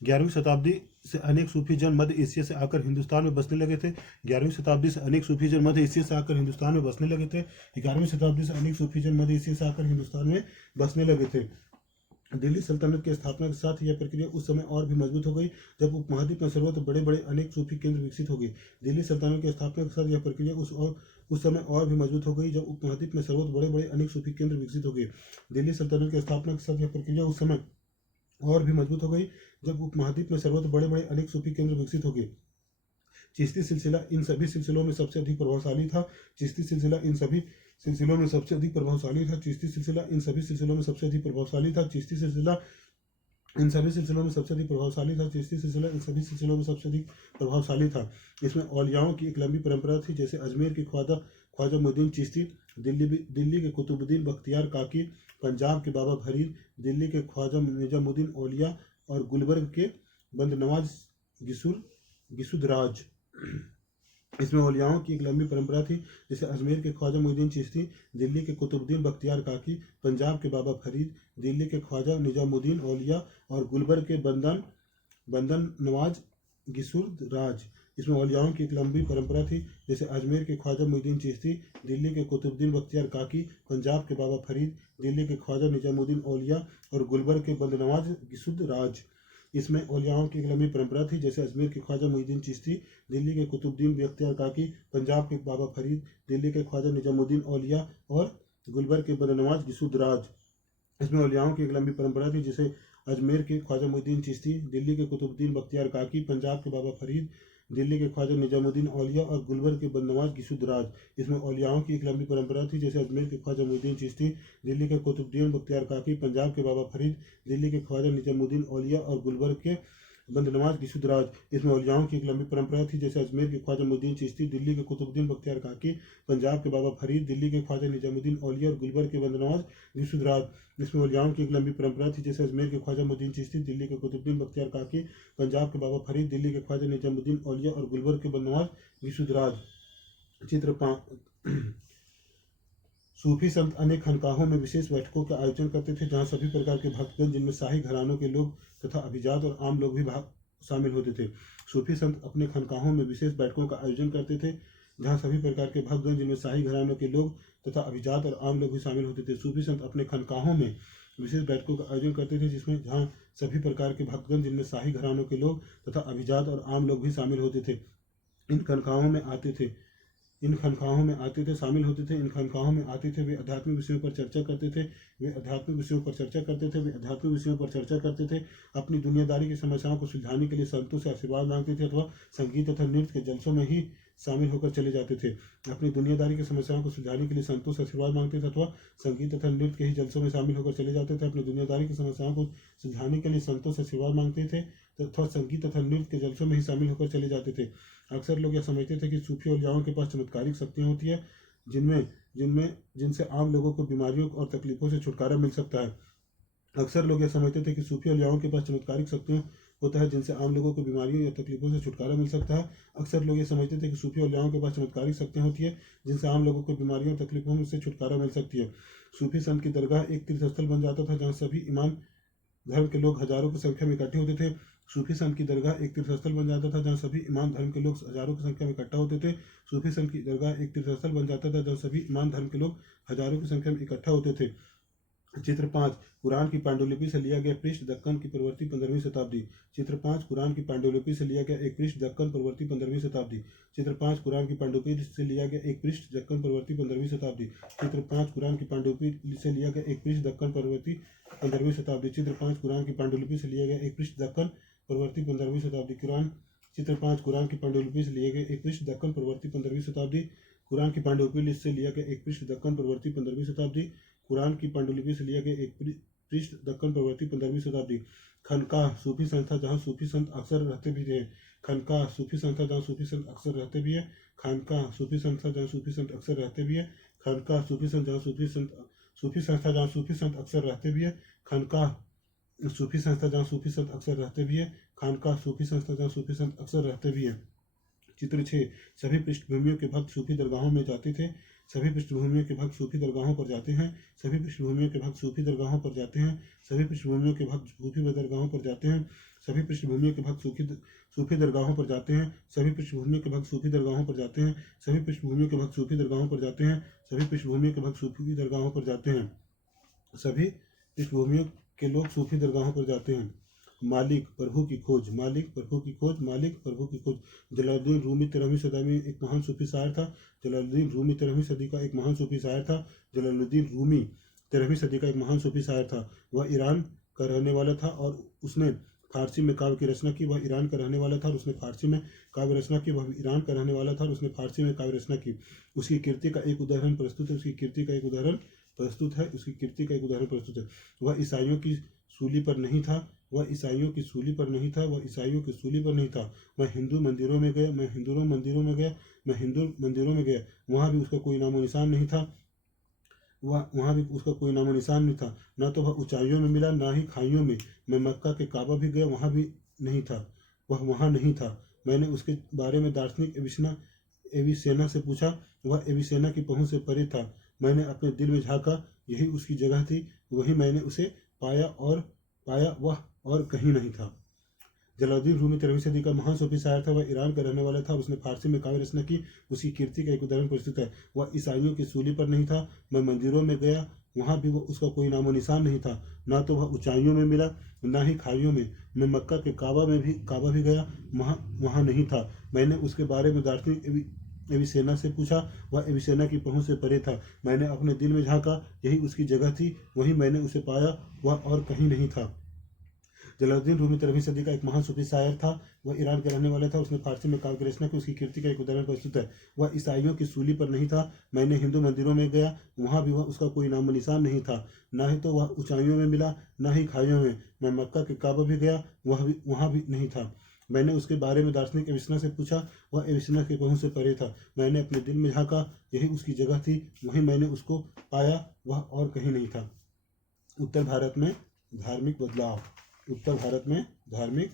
11वीं शताब्दी से अनेक सूफी जन मध्य एशिया से आकर हिंदुस्तान में बसने लगे थे। 11वीं शताब्दी से अनेक सूफी जन मध्य एशिया से आकर हिंदुस्तान में बसने लगे थे। 11वीं शताब्दी से अनेक सूफी जन मध्य एशिया से आकर हिंदुस्तान में बसने लगे थे। दिल्ली सल्तनत की स्थापना के साथ यह प्रक्रिया उस समय और भी मजबूत हो गई जब उपमहाद्वीप में सर्वत्र बड़े बड़े अनेक सूफी केंद्र विकसित हो गए। दिल्ली सल्तनत की स्थापना के साथ यह प्रक्रिया उस समय और भी मजबूत हो गई जब उपमहाद्वीप में सर्वत्र बड़े बड़े अनेक सूफी केंद्र विकसित हो गए। दिल्ली सल्तनत की स्थापना के साथ यह प्रक्रिया उस समय और भी मजबूत हो गई जब उपमहाद्वीप में सर्वत्र बड़े बड़े अनेक सूफी केंद्र विकसित हो गए। चिश्ती सिलसिला इन सभी सिलसिलों में सबसे अधिक प्रभावशाली था। चिश्ती सिलसिला इन सभी सिलसिलों में सबसे अधिक प्रभावशाली था। चिश्ती सिलसिला इन सभी सिलसिलों में सबसे अधिक प्रभावशाली था। चिश्ती सिलसिला इन सभी सिलसिलों में सबसे अधिक प्रभावशाली था। चिश्ती सिलसिला इन सभी सिलसिलों में सबसे अधिक प्रभावशाली था। इसमें औलियाओं की एक लंबी परंपरा थी, जैसे अजमेर के ख्वाजा मोइनुद्दीन चिश्ती, दिल्ली के कुतुबुद्दीन बख्तियार काकी, पंजाब के बाबा फरीद, दिल्ली के ख्वाजा निजामुद्दीन औलिया और गुलबर्ग के बंदनवाज गिसुदराज। इसमें औलियाओं की एक लंबी परंपरा थी, जैसे अजमेर के ख्वाजा मोइनुद्दीन चिश्ती, दिल्ली के कुतुबुद्दीन बख्तियार काकी, पंजाब के बाबा फरीद, दिल्ली के ख्वाजा निजामुद्दीन औलिया और गुलबर्ग के बंदन नवाज गिसुदराज। इसमें औलियाओं की एक लंबी परंपरा थी, जैसे अजमेर के ख्वाजा मोइनुद्दीन चिश्ती, दिल्ली के कुतुबुद्दीन बख्तियार काकी, पंजाब के बाबा फरीद, दिल्ली के ख्वाजा निजामुद्दीन औलिया और गुलबर्ग के बंदनवाज गिसुदराज। इसमें औलियाओं की एक लंबी परंपरा थी, जैसे अजमेर के ख्वाजा मोइनुद्दीन चिश्ती, दिल्ली के कुतुबुद्दीन बख्तियार काकी, पंजाब के बाबा फरीद, दिल्ली के ख्वाजा निजामुद्दीन औलिया और गुलबर्ग के बंदनवाज गिसुदराज। इसमें औलियाओं की एक लंबी परंपरा थी, जैसे अजमेर के ख्वाजा मोइनुद्दीन चिश्ती, दिल्ली के कुतुबुद्दीन बख्तियार काकी, पंजाब के बाबा फरीद, दिल्ली के ख्वाजा निजामुद्दीन औलिया और गुलबर्ग के बंदनवाज गिसुदराज। इसमें औलियाओं की एक लंबी परंपरा थी, जैसे अजमेर के ख्वाजा मोइनुद्दीन चिश्ती, दिल्ली के कुतुबुद्दीन बख्तियार काकी, पंजाब के बाबा फरीद, दिल्ली के ख्वाजा निजामुद्दीन औलिया और गुलबर्ग के बंदनवाज गिसुदराज। इसमें औलियाओं की एक लंबी परंपरा थी, जैसे अजमेर के ख्वाजा मोइनुद्दीन चिश्ती, दिल्ली के कुतुबुद्दीन बख्तियार काकी, पंजाब के बाबा फरीद, दिल्ली के ख्वाजा निजामुद्दीन औलिया और गुलबर्ग के बंदनवाज गिसुदराज। इसमें औलियाओं की एक लंबी परंपरा थी, जैसे अजमेर के ख्वाजा मोइनुद्दीन चिश्ती, दिल्ली के कुतुबुद्दीन बख्तियार काकी, पंजाब के बाबा फरीद, दिल्ली के ख्वाजा निजामुद्दीन औलिया और गुलबर्ग के बंदनवाज गिसुदराज। चित्र 5। सूफी संत अनेक खनकाहों में विशेष बैठकों का आयोजन करते थे, जहां सभी प्रकार के भक्तगण, जिनमें शाही घरानों के लोग तथा अभिजात और आम लोग भी शामिल होते थे। सूफी संत अपने खनकाहों में विशेष बैठकों का आयोजन करते थे, जहां सभी प्रकार के भक्तगण, जिनमें शाही घरानों के लोग तथा अभिजात और आम लोग भी शामिल होते थे। सूफी संत अपने खनकाहों में विशेष बैठकों का आयोजन करते थे, जिसमें जहाँ सभी प्रकार के भक्तगण, जिनमें शाही घरानों के लोग तथा अभिजात और आम लोग भी शामिल होते थे, इन खनकाहों में आते थे, शामिल होते थे। इन खनकाहों में आते थे। वे आध्यात्मिक विषयों पर चर्चा करते थे। वे आध्यात्मिक विषयों पर चर्चा करते थे। अपनी दुनियादारी की समस्याओं को सुलझाने के लिए संतों से आशीर्वाद मांगते थे अथवा संगीत तथा नृत्य के जलसों में ही शामिल होकर चले जाते थे। अपनी दुनियादारी की समस्याओं को सुलझाने के लिए संतों से आशीर्वाद मांगते थे अथवा संगीत तथा नृत्य के ही जलसों में शामिल होकर चले जाते थे। अपनी दुनियादारी की समस्याओं को सुलझाने के लिए संतों से आशीर्वाद मांगते थे तथा संगीत तथा नृत्य के जलसों में ही शामिल होकर चले जाते थे। अक्सर लोग यह समझते थे कि सूफी औलियाओं के पास चमत्कारिक शक्तियाँ होती है, जिनसे आम लोगों को बीमारियों और तकलीफों से छुटकारा मिल सकता है। अक्सर लोग यह समझते थे कि सूफी औलियाओं के पास चमत्कारिक शक्तियाँ होता है, जिनसे आम लोगों को बीमारियों या तकलीफों से छुटकारा मिल सकता है। अक्सर लोग ये समझते थे कि सूफी औलियाओं के पास चमत्कारिक शक्तियाँ होती है, जिनसे आम लोगों को बीमारियों और तकलीफों से छुटकारा मिल सकती है। सूफी संत की दरगाह एक तीर्थस्थल बन जाता था, जहाँ सभी ईमान धर्म के लोग हजारों की संख्या में इकट्ठे होते थे। सूफी संत की दरगाह एक तीर्थस्थल बन जाता था, जहाँ सभी ईमान धर्म के लोग हजारों की संख्या में इकट्ठा होते थे। सूफी संत की दरगाह एक तीर्थस्थल बन जाता था, जहाँ सभी ईमान धर्म के लोग हजारों की संख्या में इकट्ठा होते थे। चित्र 5 कुरान की पांडुलिपि से लिया गया पृष्ठ दक्कन की प्रवृत्ति 15वीं शताब्दी। चित्र 5 कुरान की पांडुलिपि से लिया गया एक पृष्ठ दक्कन प्रवृत्ति 15वीं शताब्दी। चित्र 5 कुरान की पांडुलिपि से लिया गया एक पृष्ठ दक्कन प्रवृत्ति 15वीं शताब्दी। चित्र 5 कुरान की पांडुलिपि से लिया गया एक पृष्ठ दक्कन प्रवृत्ति 15वीं शताब्दी। चित्र 5 कुरान की पांडुलिपि से लिया गया एक पृष्ठ दक्कन प्रवृत्ति 15वीं शताब्दी। चित्र 5 कुरान की पांडुलिपि से लिए गए एक पृष्ठ दक्कन प्रवृत्ति 15वीं शताब्दी। कुरान की पांडुलिपि से लिया गया एक पृष्ठ दक्कन प्रवृत्ति 15वीं शताब्दी। कुरान की पांडुलिपि से लिया गया एक पृष्ठ दक्कन प्रवृत्ति 15वीं शताब्दी। खनकाह सूफी संस्था जहाँ सूफी संत अक्सर रहते भी थे। खनकाह सूफी संस्था जहाँ सूफी संत अक्सर रहते भी है। खानकाह सूफी संस्था जहाँ सूफी संत अक्सर रहते भी है। खानकाह सूफी संत जहाँ सूफी संस्था जहाँ सूफी संत अक्सर रहते भी है। खानकाह सूफी संस्था जहाँ सूफी संत अक्सर रहते भी है। खानकाह सूफी संस्था जहाँ सूफी संत अक्सर रहते भी है। चित्र 6 सभी पृष्ठभूमियों के भक्त सूफी दरगाहों में जाते थे। सभी पृष्ठभूमियों के भक्त सूफी दरगाहों पर जाते हैं। सभी पृष्ठभूमियों के भक्त सूफी दरगाहों पर जाते हैं। सभी पृष्ठभूमियों के भक्त सूफी दरगाहों पर जाते हैं। सभी पृष्ठभूमियों के भक्त सूफी दरगाहों पर जाते हैं। सभी पृष्ठभूमियों के भक्त सूफी दरगाहों पर जाते हैं। सभी पृष्ठभूमियों के भक्त सूफी दरगाहों पर जाते हैं। सभी पृष्ठभूमियों के भक्त सूफी दरगाहों पर जाते हैं। सभी पृष्ठभूमियों के लोग सूफी दरगाहों पर जाते हैं। मालिक प्रभु की खोज। मालिक प्रभु की खोज। मालिक प्रभु की खोज। जलालुद्दीन रूमी 13वीं सदी में एक महान सूफी शायर था। जलालुद्दीन रूमी 13वीं सदी का एक महान सूफी शायर था। जलालुद्दीन रूमी 13वीं सदी का एक महान सूफी शायर था। वह ईरान का रहने वाला था और उसने फारसी में काव्य की रचना की। वह ईरान का रहने वाला था और उसने फारसी में काव्य रचना की। वह ईरान का रहने वाला था और उसने फारसी में काव्य रचना की। उसकी कीर्ति का एक उदाहरण प्रस्तुत है। उसकी कीर्ति का एक उदाहरण प्रस्तुत है। उसकी कीर्ति का एक उदाहरण प्रस्तुत है। वह ईसाइयों की सूली पर नहीं था। वह ईसाइयों की सूली पर नहीं था। वह ईसाइयों की सूली पर नहीं था। मैं हिंदू मंदिरों में गया। मैं हिंदू मंदिरों में गया। मैं हिंदू मंदिरों में गया। वहाँ भी उसका कोई नामो निशान नहीं था। वहाँ भी उसका कोई नामो निशान नहीं था। न तो वह ऊंचाइयों में मिला, ना ही खाइयों में। मैं मक्का के काबा भी गया, वहाँ भी नहीं था। वह वहाँ नहीं था। मैंने उसके बारे में दार्शनिक एविसेना से पूछा। वह एविसेना की पहुँच से परे था। मैंने अपने दिल में झाँका, यही उसकी जगह थी। वही मैंने उसे पाया वह और कहीं नहीं था। जलालुद्दीन रूमी 13वीं सदी का महान सूफी शायर था। वह ईरान का रहने वाला था। उसने फारसी में काव्य रचना की। उसकी कीर्ति का एक उदाहरण प्रस्तुत है। वह ईसाइयों की सूली पर नहीं था। मैं मंदिरों में गया, वहाँ भी उसका कोई नामो निशान नहीं था। ना तो वह ऊंचाइयों में मिला, ना ही खाइयों में। मैं मक्का के काबा भी गया, वहाँ नहीं था। मैंने उसके बारे में दार्शनिक एविसेना से पूछा। वह एविसेना की पहुँच से परे था। मैंने अपने दिल में झाँका, यही उसकी जगह थी। वही मैंने उसे पाया, वह और कहीं नहीं था। जलालुद्दीन रूमी 13वीं सदी का एक महान सूफी शायर था। वह ईरान का रहने वाला था। उसने फारसी में काव्य की रचना की। उसकी कीर्ति का एक उदाहरण प्रस्तुत है। वह ईसाइयों की सूली पर नहीं था। मैंने हिंदू मंदिरों में गया, वहाँ भी उसका कोई नामो निशान नहीं था। ना ही तो वह ऊंचाइयों में मिला, ना ही खाइयों में। मैं मक्का के काबा भी गया, वहाँ भी नहीं था। मैंने उसके बारे में दार्शनिक एविसेना से पूछा। वह एविसेना के पहुँच से परे था। मैंने अपने दिल में झाँका, यही उसकी जगह थी। वहीं मैंने उसको पाया, वह और कहीं नहीं था। उत्तर भारत में धार्मिक बदलाव। उत्तर भारत में धार्मिक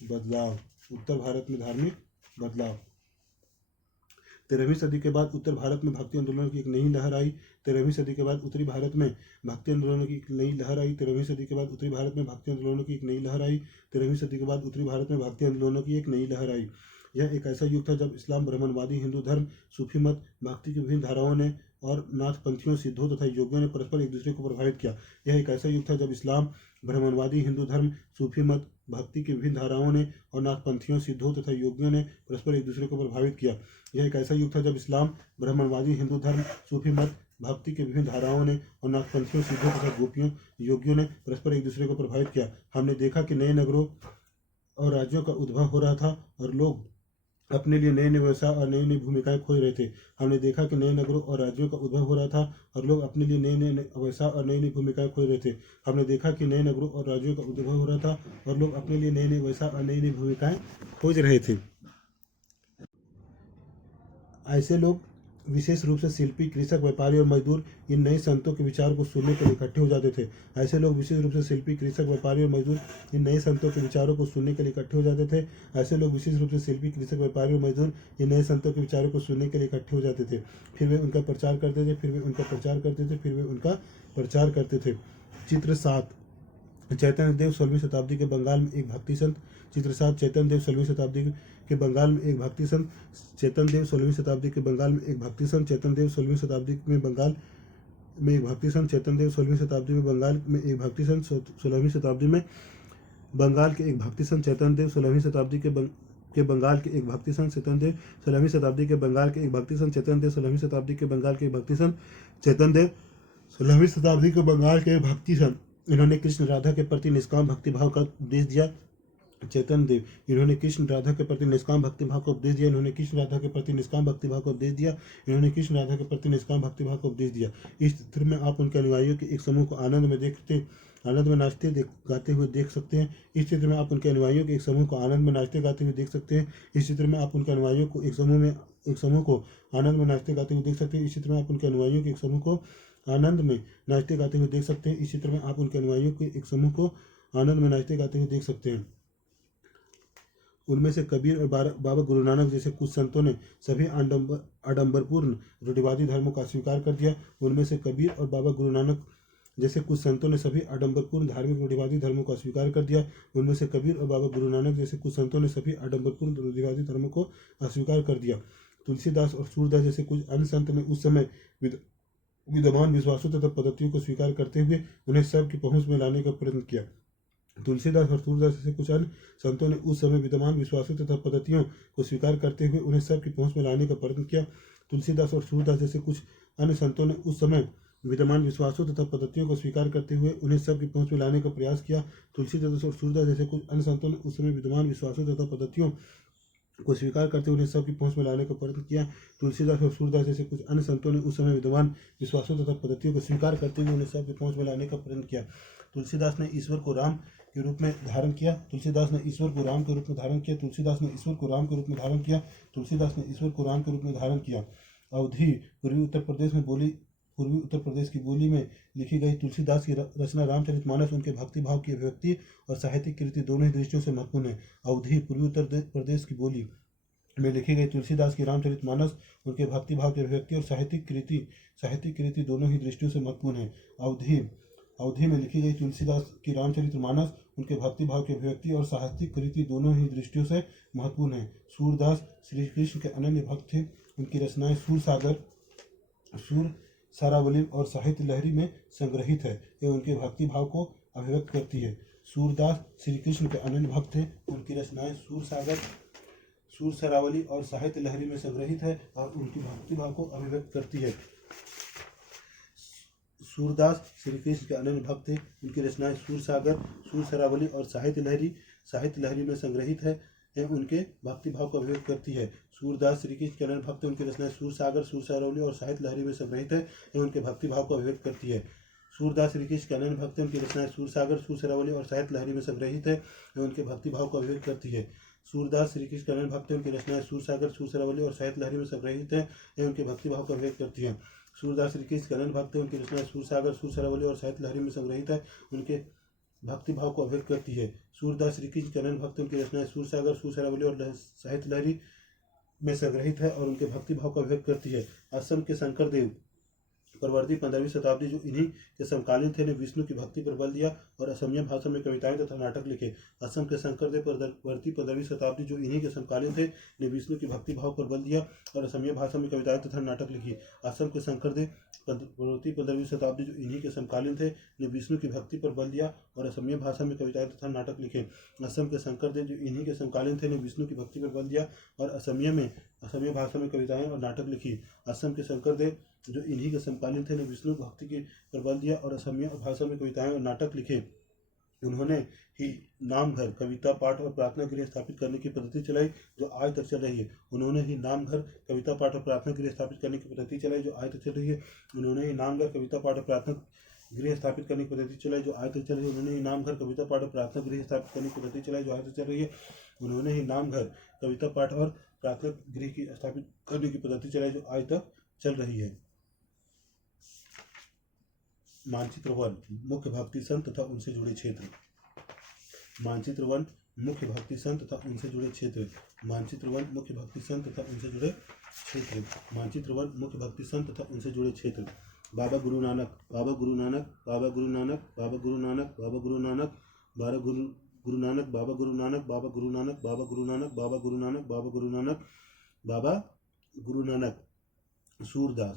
बदलाव। उत्तर भारत में धार्मिक बदलाव। 13वीं सदी के बाद उत्तर भारत में भक्ति आंदोलन की एक नई लहर आई। 13वीं सदी के बाद उत्तरी भारत में भक्ति आंदोलन की एक नई लहर आई। 13वीं सदी के बाद उत्तरी भारत में भक्ति आंदोलन की एक नई लहर आई। 13वीं सदी के बाद उत्तरी भारत में भक्ति आंदोलनों की एक नई लहर आई। यह एक ऐसा युग था जब इस्लाम, ब्राह्मणवादी, हिंदू धर्म, सूफी मत, भक्ति की विभिन्न धाराओं ने और नाथपंथियों, सिद्धों तथा योगियों ने परस्पर एक दूसरे को प्रभावित किया। यह एक ऐसा युग था जब इस्लाम, ब्राह्मणवादी, हिंदू धर्म, सूफी मत, भक्ति की विभिन्न धाराओं ने और नाथपंथियों, सिद्धों तथा योगियों ने परस्पर एक दूसरे को प्रभावित किया। यह एक ऐसा युग था जब इस्लाम, ब्राह्मणवादी, हिंदू धर्म, सूफी मत, भक्ति की विभिन्न धाराओं ने और नाथपंथियों, सिद्धों तथा योगियों ने परस्पर एक दूसरे को प्रभावित किया। हमने देखा कि नए नगरों और राज्यों का उद्भव हो रहा था और लोग अपने लिए नए नए व्यवसाय और नई नई भूमिकाएं खोज रहे थे। हमने देखा कि नए नगरों और राज्यों का उद्भव हो रहा था और लोग अपने लिए नए नए व्यवसाय और नई नई भूमिकाएं खोज रहे थे। हमने देखा कि नए नगरों और राज्यों का उद्भव हो रहा था और लोग अपने लिए नए नए व्यवसाय और नई नई भूमिकाएं खोज रहे थे। ऐसे लोग विशेष रूप से शिल्पी, कृषक, व्यापारी और मजदूर इन नए संतों के विचार को सुनने के लिए इकट्ठे हो जाते थे। ऐसे लोग विशेष रूप से शिल्पी, कृषक, व्यापारी और मजदूर इन नए संतों के विचारों को सुनने के लिए इकट्ठे हो जाते थे। ऐसे लोग विशेष रूप से शिल्पी, कृषक, व्यापारी और मजदूर इन नए संतों के विचारों को सुनने के लिए इकट्ठे हो जाते थे। फिर वे उनका प्रचार करते थे। फिर वे उनका प्रचार करते थे। फिर वे उनका प्रचार करते थे। चित्र 7 चैतन्य देव 16वीं शताब्दी के बंगाल में एक भक्ति संत। चित्र 7 चैतन्य देव 16वीं शताब्दी के बंगाल में एक भक्ति संत। चैतन्य देव 16वीं शताब्दी के बंगाल में एक भक्ति संत। चैतन्य देव 16वीं शताब्दी में बंगाल में एक भक्ति संत चैतन्य देव 16वीं शताब्दी में बंगाल में एक भक्ति संत 16वीं शताब्दी में बंगाल के एक भक्ति संत चैतन्य देव 16वीं शताब्दी के बंगाल के एक भक्ति संत चैतन्य देव 16वीं शताब्दी के बंगाल के एक भक्ति संत चैतन्य देव 16वीं शताब्दी के बंगाल के एक भक्ति संत चैतन्य देव 16वीं शताब्दी के बंगाल के भक्ति संत। इन्होंने कृष्ण राधा के प्रति निष्काम भक्ति भाव का उपदेश दिया। चैतन्य देव इन्होंने कृष्ण राधा के प्रति निष्काम भक्ति भाव का उपदेश दिया। इन्होंने कृष्ण राधा के प्रति निष्काम भक्ति भाव का उपदेश दिया। इन्होंने कृष्ण राधा के प्रति निष्काम भक्ति भाव का उपदेश दिया। इस चित्र में आप उनके अनुयायियों के एक समूह को आनंद में नाचते गाते हुए देख सकते हैं। इस चित्र में आप उनके अनुयायियों के एक समूह को आनंद में नाचते गाते हुए देख सकते हैं। इस चित्र में आप उनके अनुयायियों को एक समूह को आनंद में नाचते गाते हुए देख सकते हैं। इस चित्र में आप उनके अनुयायियों के एक समूह को आनंद में नाचते गाते हुए देख सकते हैं। इस चित्र में आप उनके अनुयायियों के एक समूह को आनंद में नाचते गाते हुए देख सकते हैं। उनमें से कबीर और बाबा गुरु नानक जैसे कुछ संतों ने सभी आडंबरपूर्ण रूढ़िवादी धर्मों का स्वीकार कर दिया। उनमें से कबीर और बाबा गुरु नानक जैसे कुछ संतों ने सभी आडंबरपूर्ण धार्मिक रूढ़िवादी धर्मों का स्वीकार कर दिया। उनमें से कबीर और बाबा गुरु नानक जैसे कुछ संतों ने सभी आडंबरपूर्ण रूढ़िवादी धर्मों को अस्वीकार कर दिया। तुलसीदास और सूरदास जैसे कुछ अन्य संत ने उस समय विद्यमान विश्वासों तथा पद्धतियों को स्वीकार करते हुए उन्हें सबकी पहुंच में लाने का प्रयत्न किया। तुलसीदास और सूरदास जैसे कुछ अन्य संतों ने उस समय विद्यमान विश्वासों तथा पद्धतियों को स्वीकार करते हुए उन्हें सबकी पहुंच में लाने का प्रयत्न किया। तुलसीदास और सूरदास जैसे कुछ अन्य संतों ने उस समय विद्यमान विश्वासों तथा पद्धतियों को स्वीकार करते हुए उन्हें सबकी पहुंच में लाने का प्रयास किया। तुलसीदास और सूरदास जैसे कुछ अन्य संतों ने उस समय विद्यमान विश्वासों तथा पद्धतियों को स्वीकार करते हुए उन्हें सबकी पहुंच में लाने का प्रयत्न किया। तुलसीदास और सूरदास जैसे कुछ अन्य संतों ने उस समय विद्यमान विश्वासों तथा पद्धतियों को स्वीकार करते हुए उन्हें सबकी पहुंच में लाने का प्रयत्न किया। तुलसीदास ने ईश्वर को राम के रूप में धारण किया। तुलसीदास ने ईश्वर को राम के रूप में धारण किया। तुलसीदास ने ईश्वर को राम के रूप में धारण किया। तुलसीदास ने ईश्वर को राम के रूप में धारण किया। अवधि पूर्वी उत्तर प्रदेश की बोली में लिखी गई तुलसीदास की रचना रामचरितमानस उनके भक्ति भाव की अभिव्यक्ति और साहित्यिक कृति दोनों ही दृष्टियों से महत्वपूर्ण है। अवधि पूर्वी उत्तर प्रदेश की बोली में लिखी गई तुलसीदास की रामचरितमानस उनके भक्ति भाव की अभिव्यक्ति और साहित्यिक कृति दोनों ही दृष्टियों से महत्वपूर्ण है। अवधि में लिखी गई तुलसीदास की रामचरितमानस उनके भक्ति भाव की अभिव्यक्ति और साहित्यिक कृति दोनों ही दृष्टियों से महत्वपूर्ण है। सूरदास श्री कृष्ण के अनन्य भक्त थे। उनकी रचनाएं सूर सारावली और साहित्य लहरी में संग्रहित है। यह उनके भक्ति भाव को अभिव्यक्त करती है। सूरदास श्री कृष्ण के अनन्य भक्त थे। उनकी रचनाएं सूर सारावली और साहित्य लहरी में संग्रहित है और उनकी भक्ति भाव को अभिव्यक्त करती है। सूरदास श्री कृष्ण के अनन्य भक्त थे। उनकी रचनाएं सूर सारावली और साहित्य लहरी में संग्रहित है उनके भक्ति भाव को अभिव्यक्त करती है। सूरदास श्री कृष्ण के अनन्य भक्त उनकी रचनाएं सूर सारावली और साहित्य लहरी में संग्रहित है उनके भक्ति भाव को अभिव्यक्त करती है। सूरदास श्री कृष्ण के अनन्य भक्त उनकी रचनाएं सूर सारावली और साहित्य लहरी में संग्रहित है उनके भक्ति भाव को अभिव्यक्त करती है। सूरदास श्री कृष्ण के अनन्य भक्त उनकी रचनाएं सूर सारावली और साहित्य लहरी में संग्रहित है उनके भक्ति भाव को अभिव्यक्त करती है। सूरदास श्री कृष्ण के अनन्य भक्त उनकी रचनाएं सूर सारावली और साहित्य लहरी में संग्रहित है उनके भक्ति भाव को अभिव्यक्त करती है। सूरदास श्री कृष्ण के अनन्य भक्त उनकी रचनाएं सूर सारावली और साहित्य लहरी में संग्रहित है और उनके भक्ति भाव को अभिव्यक्त करती है। असम के शंकरदेव परवर्ती 15वीं शताब्दी जो इन्हीं के समकालीन थे ने विष्णु की भक्ति पर बल दिया और असमिया भाषा में कविताएं तथा नाटक लिखे। असम के शंकरदेव परवर्ती 15वीं शताब्दी जो इन्हीं के समकालीन थे ने विष्णु की भक्ति भाव पर बल दिया और असमिया भाषा में कविताएं तथा नाटक लिखी। असम के शंकरदेव परवर्ती 15वीं शताब्दी जो इन्हीं के समकालीन थे ने विष्णु की भक्ति पर बल दिया और असमिया भाषा में कविताएं तथा नाटक लिखे। असम के शंकरदेव जो इन्हीं के समकालीन थे ने विष्णु की भक्ति पर बल दिया और असमिया भाषा में कविताएं और नाटक लिखी। असम के शंकरदेव जो इन्हीं के समकालीन थे ने विष्णु भक्ति की पर बल दिया और असमिया भाषा में कविताएं और नाटक लिखे। उन्होंने ही नामघर, कविता पाठ और प्रार्थना गृह स्थापित करने की पद्धति चलाई जो आज तक चल रही है। उन्होंने ही नामघर, कविता पाठ और प्रार्थना गृह स्थापित करने की पद्धति चलाई जो आज तक चल रही है। उन्होंने ही नामघर, कविता पाठ और प्रार्थना गृह स्थापित करने की पद्धति चलाई जो आज तक चल रही है। उन्होंने ही नामघर, कविता पाठ और प्रार्थना गृह स्थापित करने की पद्धति चलाई जो आज तक चल रही है। उन्होंने ही नामघर, कविता पाठ और प्रार्थना गृह की स्थापित करने की पद्धति चलाई जो आज तक चल रही है। मानचित्र 1 मुख्य भक्ति संत तथा उनसे जुड़े क्षेत्र। मानचित्र 1 मुख्य भक्ति संत तथा उनसे जुड़े क्षेत्र। मानचित्र 1 मुख्य भक्ति संत तथा उनसे जुड़े क्षेत्र। मानचित्र 1 मुख्य भक्ति संत तथा उनसे जुड़े क्षेत्र। बाबा गुरु नानक, बाबा गुरु नानक, बाबा गुरु नानक, बाबा गुरु नानक, बाबा गुरु नानक, बाबा गुरु नानक, बाबा गुरु नानक, बाबा गुरु नानक, बाबा गुरु नानक, बाबा गुरु नानक, बाबा गुरु नानक, बाबा गुरु नानक। सूरदास,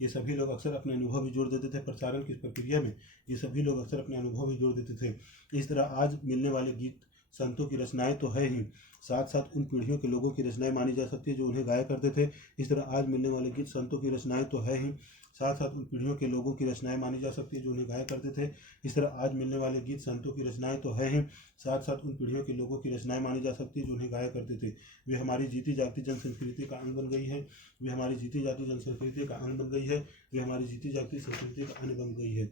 ये सभी लोग अक्सर अपने अनुभव भी जोड़ देते थे प्रसारण की प्रक्रिया में। ये सभी लोग अक्सर अपने अनुभव भी जोड़ देते थे। इस तरह आज मिलने वाले गीत संतों की रचनाएं तो है ही, साथ साथ उन पीढ़ियों के लोगों की रचनाएं मानी जा सकती है जो उन्हें गाया करते थे। इस तरह आज मिलने वाले गीत संतों की रचनाएं तो है ही, साथ साथ उन पीढ़ियों के लोगों की रचनाएं मानी जा सकती है जो उन्हें गाया करते थे। इस तरह आज मिलने वाले गीत संतों की रचनाएं तो है ही, साथ साथ उन पीढ़ियों के लोगों की रचनाएं मानी जा सकती है जो उन्हें गाया करते थे। वे हमारी जीती जागती जन संस्कृति का अंग बन गई है। वे हमारी जीती जाती जन संस्कृति का अंग बन गई है। वे हमारी जीती जागती संस्कृति का अंग बन गई है।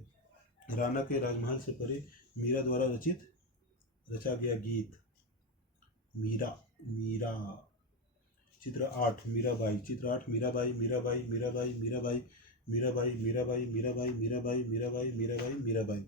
राणा के राजमहल से परे मीरा द्वारा रचा गया गीत। मीरा मीरा। चित्र 8 मीराबाई। चित्र 8 मीराबाई मीराबाई मीराबाई मीराबाई मीराबाई मीराबाई मीराबाई मीराबाई मीराबाई मीराबाई मीराबाई।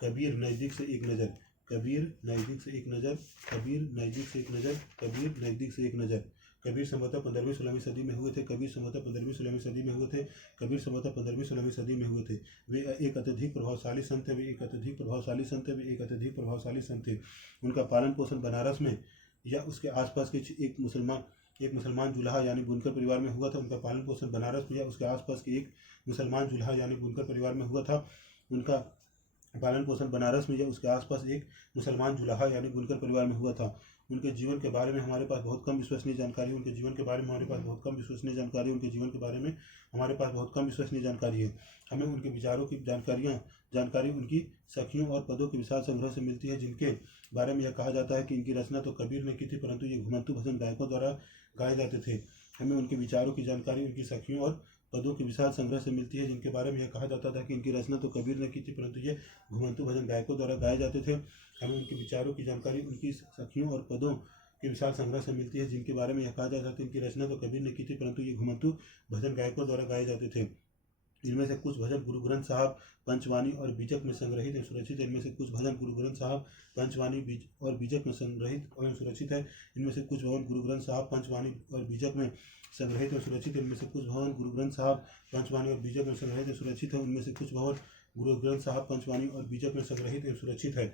कबीर नज़दीक से एक नज़र। कबीर नज़दीक से एक नज़र। कबीर नज़दीक से एक नज़र। कबीर नज़दीक से एक नज़र। कबीर संभवतः 15वीं-16वीं सदी में हुए थे। कबीर संभवतः 15वीं-16वीं सदी में हुए थे। कबीर संभवतः 15वीं-16वीं सदी में हुए थे। वे एक अत्यधिक प्रभावशाली संत थे। वे एक अत्यधिक प्रभावशाली संत थे। वे एक अत्यधिक प्रभावशाली संत थे। उनका पालन पोषण बनारस में या उसके आसपास के एक मुसलमान जुलाहा यानी बुनकर परिवार में हुआ था। उनका पालन पोषण बनारस में या उसके आसपास के एक मुसलमान जुलाहा यानी बुनकर परिवार में हुआ था। उनका पालन पोषण बनारस में या उसके आसपास एक मुसलमान जुलाहा यानी बुनकर परिवार में हुआ था। उनके जीवन के बारे में हमारे पास बहुत कम विश्वसनीय जानकारी है। उनके जीवन के बारे में हमारे पास बहुत कम विश्वसनीय जानकारी है। उनके जीवन के बारे में हमारे पास बहुत कम विश्वसनीय जानकारी है। हमें उनके विचारों की जानकारी उनकी सखियों और पदों के विशाल संग्रह से मिलती है, जिनके बारे में यह कहा जाता है कि इनकी रचना तो कबीर ने की थी, परंतु ये घुमंतु भजन गायकों द्वारा गाए जाते थे। हमें उनके विचारों की जानकारी उनकी सखियों और पदों के विशाल संग्रह से मिलती है, जिनके बारे में यह कहा जाता था कि इनकी रचना तो कबीर ने की थी, परंतु ये घुमंतु भजन गायकों द्वारा गाए जाते थे। हमें उनके विचारों की जानकारी उनकी सखियों और पदों के विशाल संग्रह से मिलती है, जिनके बारे में यह कहा जाता था कि इनकी रचना तो कबीर ने की थी, परंतु ये घुमंतु भजन गायकों द्वारा गाए जाते थे। इनमें से कुछ भजन गुरु ग्रंथ साहब, पंचवाणी और बीजक में संग्रहित एवं सुरक्षित है। इनमें से कुछ भजन गुरु ग्रंथ साहब, पंचवाणी और बीजक में संग्रहित एवं सुरक्षित है। इनमें से कुछ भवन गुरु ग्रंथ साहब, पंचवाणी और बीजक में संग्रहित एवं सुरक्षित है। इनमें से कुछ भवन गुरु ग्रंथ साहब, पंचवाणी और बीजक में संग्रहित एवं सुरक्षित है। उनमें से कुछ भवन गुरु ग्रंथ साहब, पंचवाणी और बीजक में संग्रहित एवं सुरक्षित है।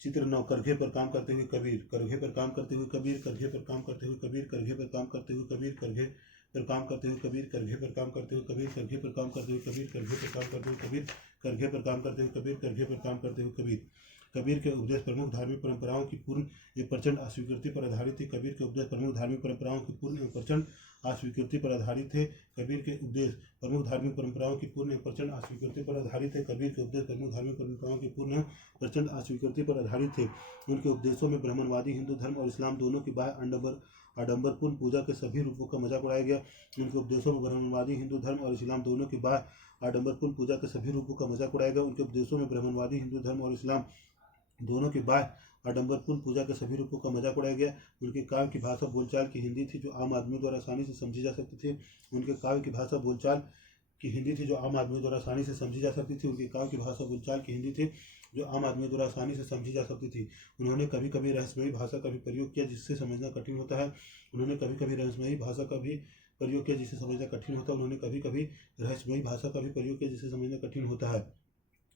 चित्र 9 करघे पर काम करते हुए कबीर। करघे पर काम करते हुए कबीर। करघे पर काम करते हुए कबीर। करघे पर काम करते हुए कबीर। करघे पर काम करते हुए कबीर। करघे पर काम करते हुए कबीर। करघे पर काम करते हुए कबीर। करघे पर काम करते हुए कबीर। करघे पर काम करते हुए कबीर। करघे पर काम करते हुए कबीर। कबीर के उपदेश प्रमुख धार्मिक परंपराओं की पूर्ण एक प्रचंड अस्वीकृति पर आधारित थे। कबीर के उपदेश प्रमुख धार्मिक परंपराओं की पूर्ण एक प्रचंड अस्वीकृति पर आधारित थे। कबीर के उपदेश प्रमुख धार्मिक परंपराओं की पूर्ण प्रचंड अस्वीकृति पर आधारित है। कबीर के उपदेश प्रमुख धार्मिक परंपराओं की पूर्ण प्रचंड अस्वीकृति पर आधारित थे। उनके उपदेशों में ब्राह्मणवादी हिंदू धर्म और इस्लाम दोनों की बाह्य आडंबरपूर्ण पूजा के सभी रूपों का मजाक उड़ाया गया। उनके उपदेशों में ब्राह्मणवादी हिंदू धर्म और इस्लाम दोनों की बाह्य आडंबरपूर्ण पूजा के सभी रूपों का मजाक उड़ाया गया। उनके उपदेशों में ब्राह्मणवादी हिंदू धर्म और इस्लाम दोनों के बाह्य आडंबरपूर्ण पूजा के सभी रूपों का मजाक उड़ाया गया। उनके काव्य की भाषा बोलचाल की हिंदी थी जो आम आदमी द्वारा आसानी से समझी जा सकती थी। उनके काव्य की भाषा बोलचाल की हिंदी थी जो आम आदमी द्वारा आसानी से समझी जा सकती थी। उनके काव्य की भाषा बोलचाल की हिंदी थी जो आम आदमी द्वारा आसानी से समझी जा सकती थी। उन्होंने कभी कभी रहस्यमयी भाषा का भी प्रयोग किया जिससे समझना कठिन होता है। उन्होंने कभी कभी रहस्यमयी भाषा का भी प्रयोग किया जिसे समझना कठिन होता है। उन्होंने कभी कभी रहस्यमयी भाषा का भी प्रयोग किया जिसे समझना कठिन होता है।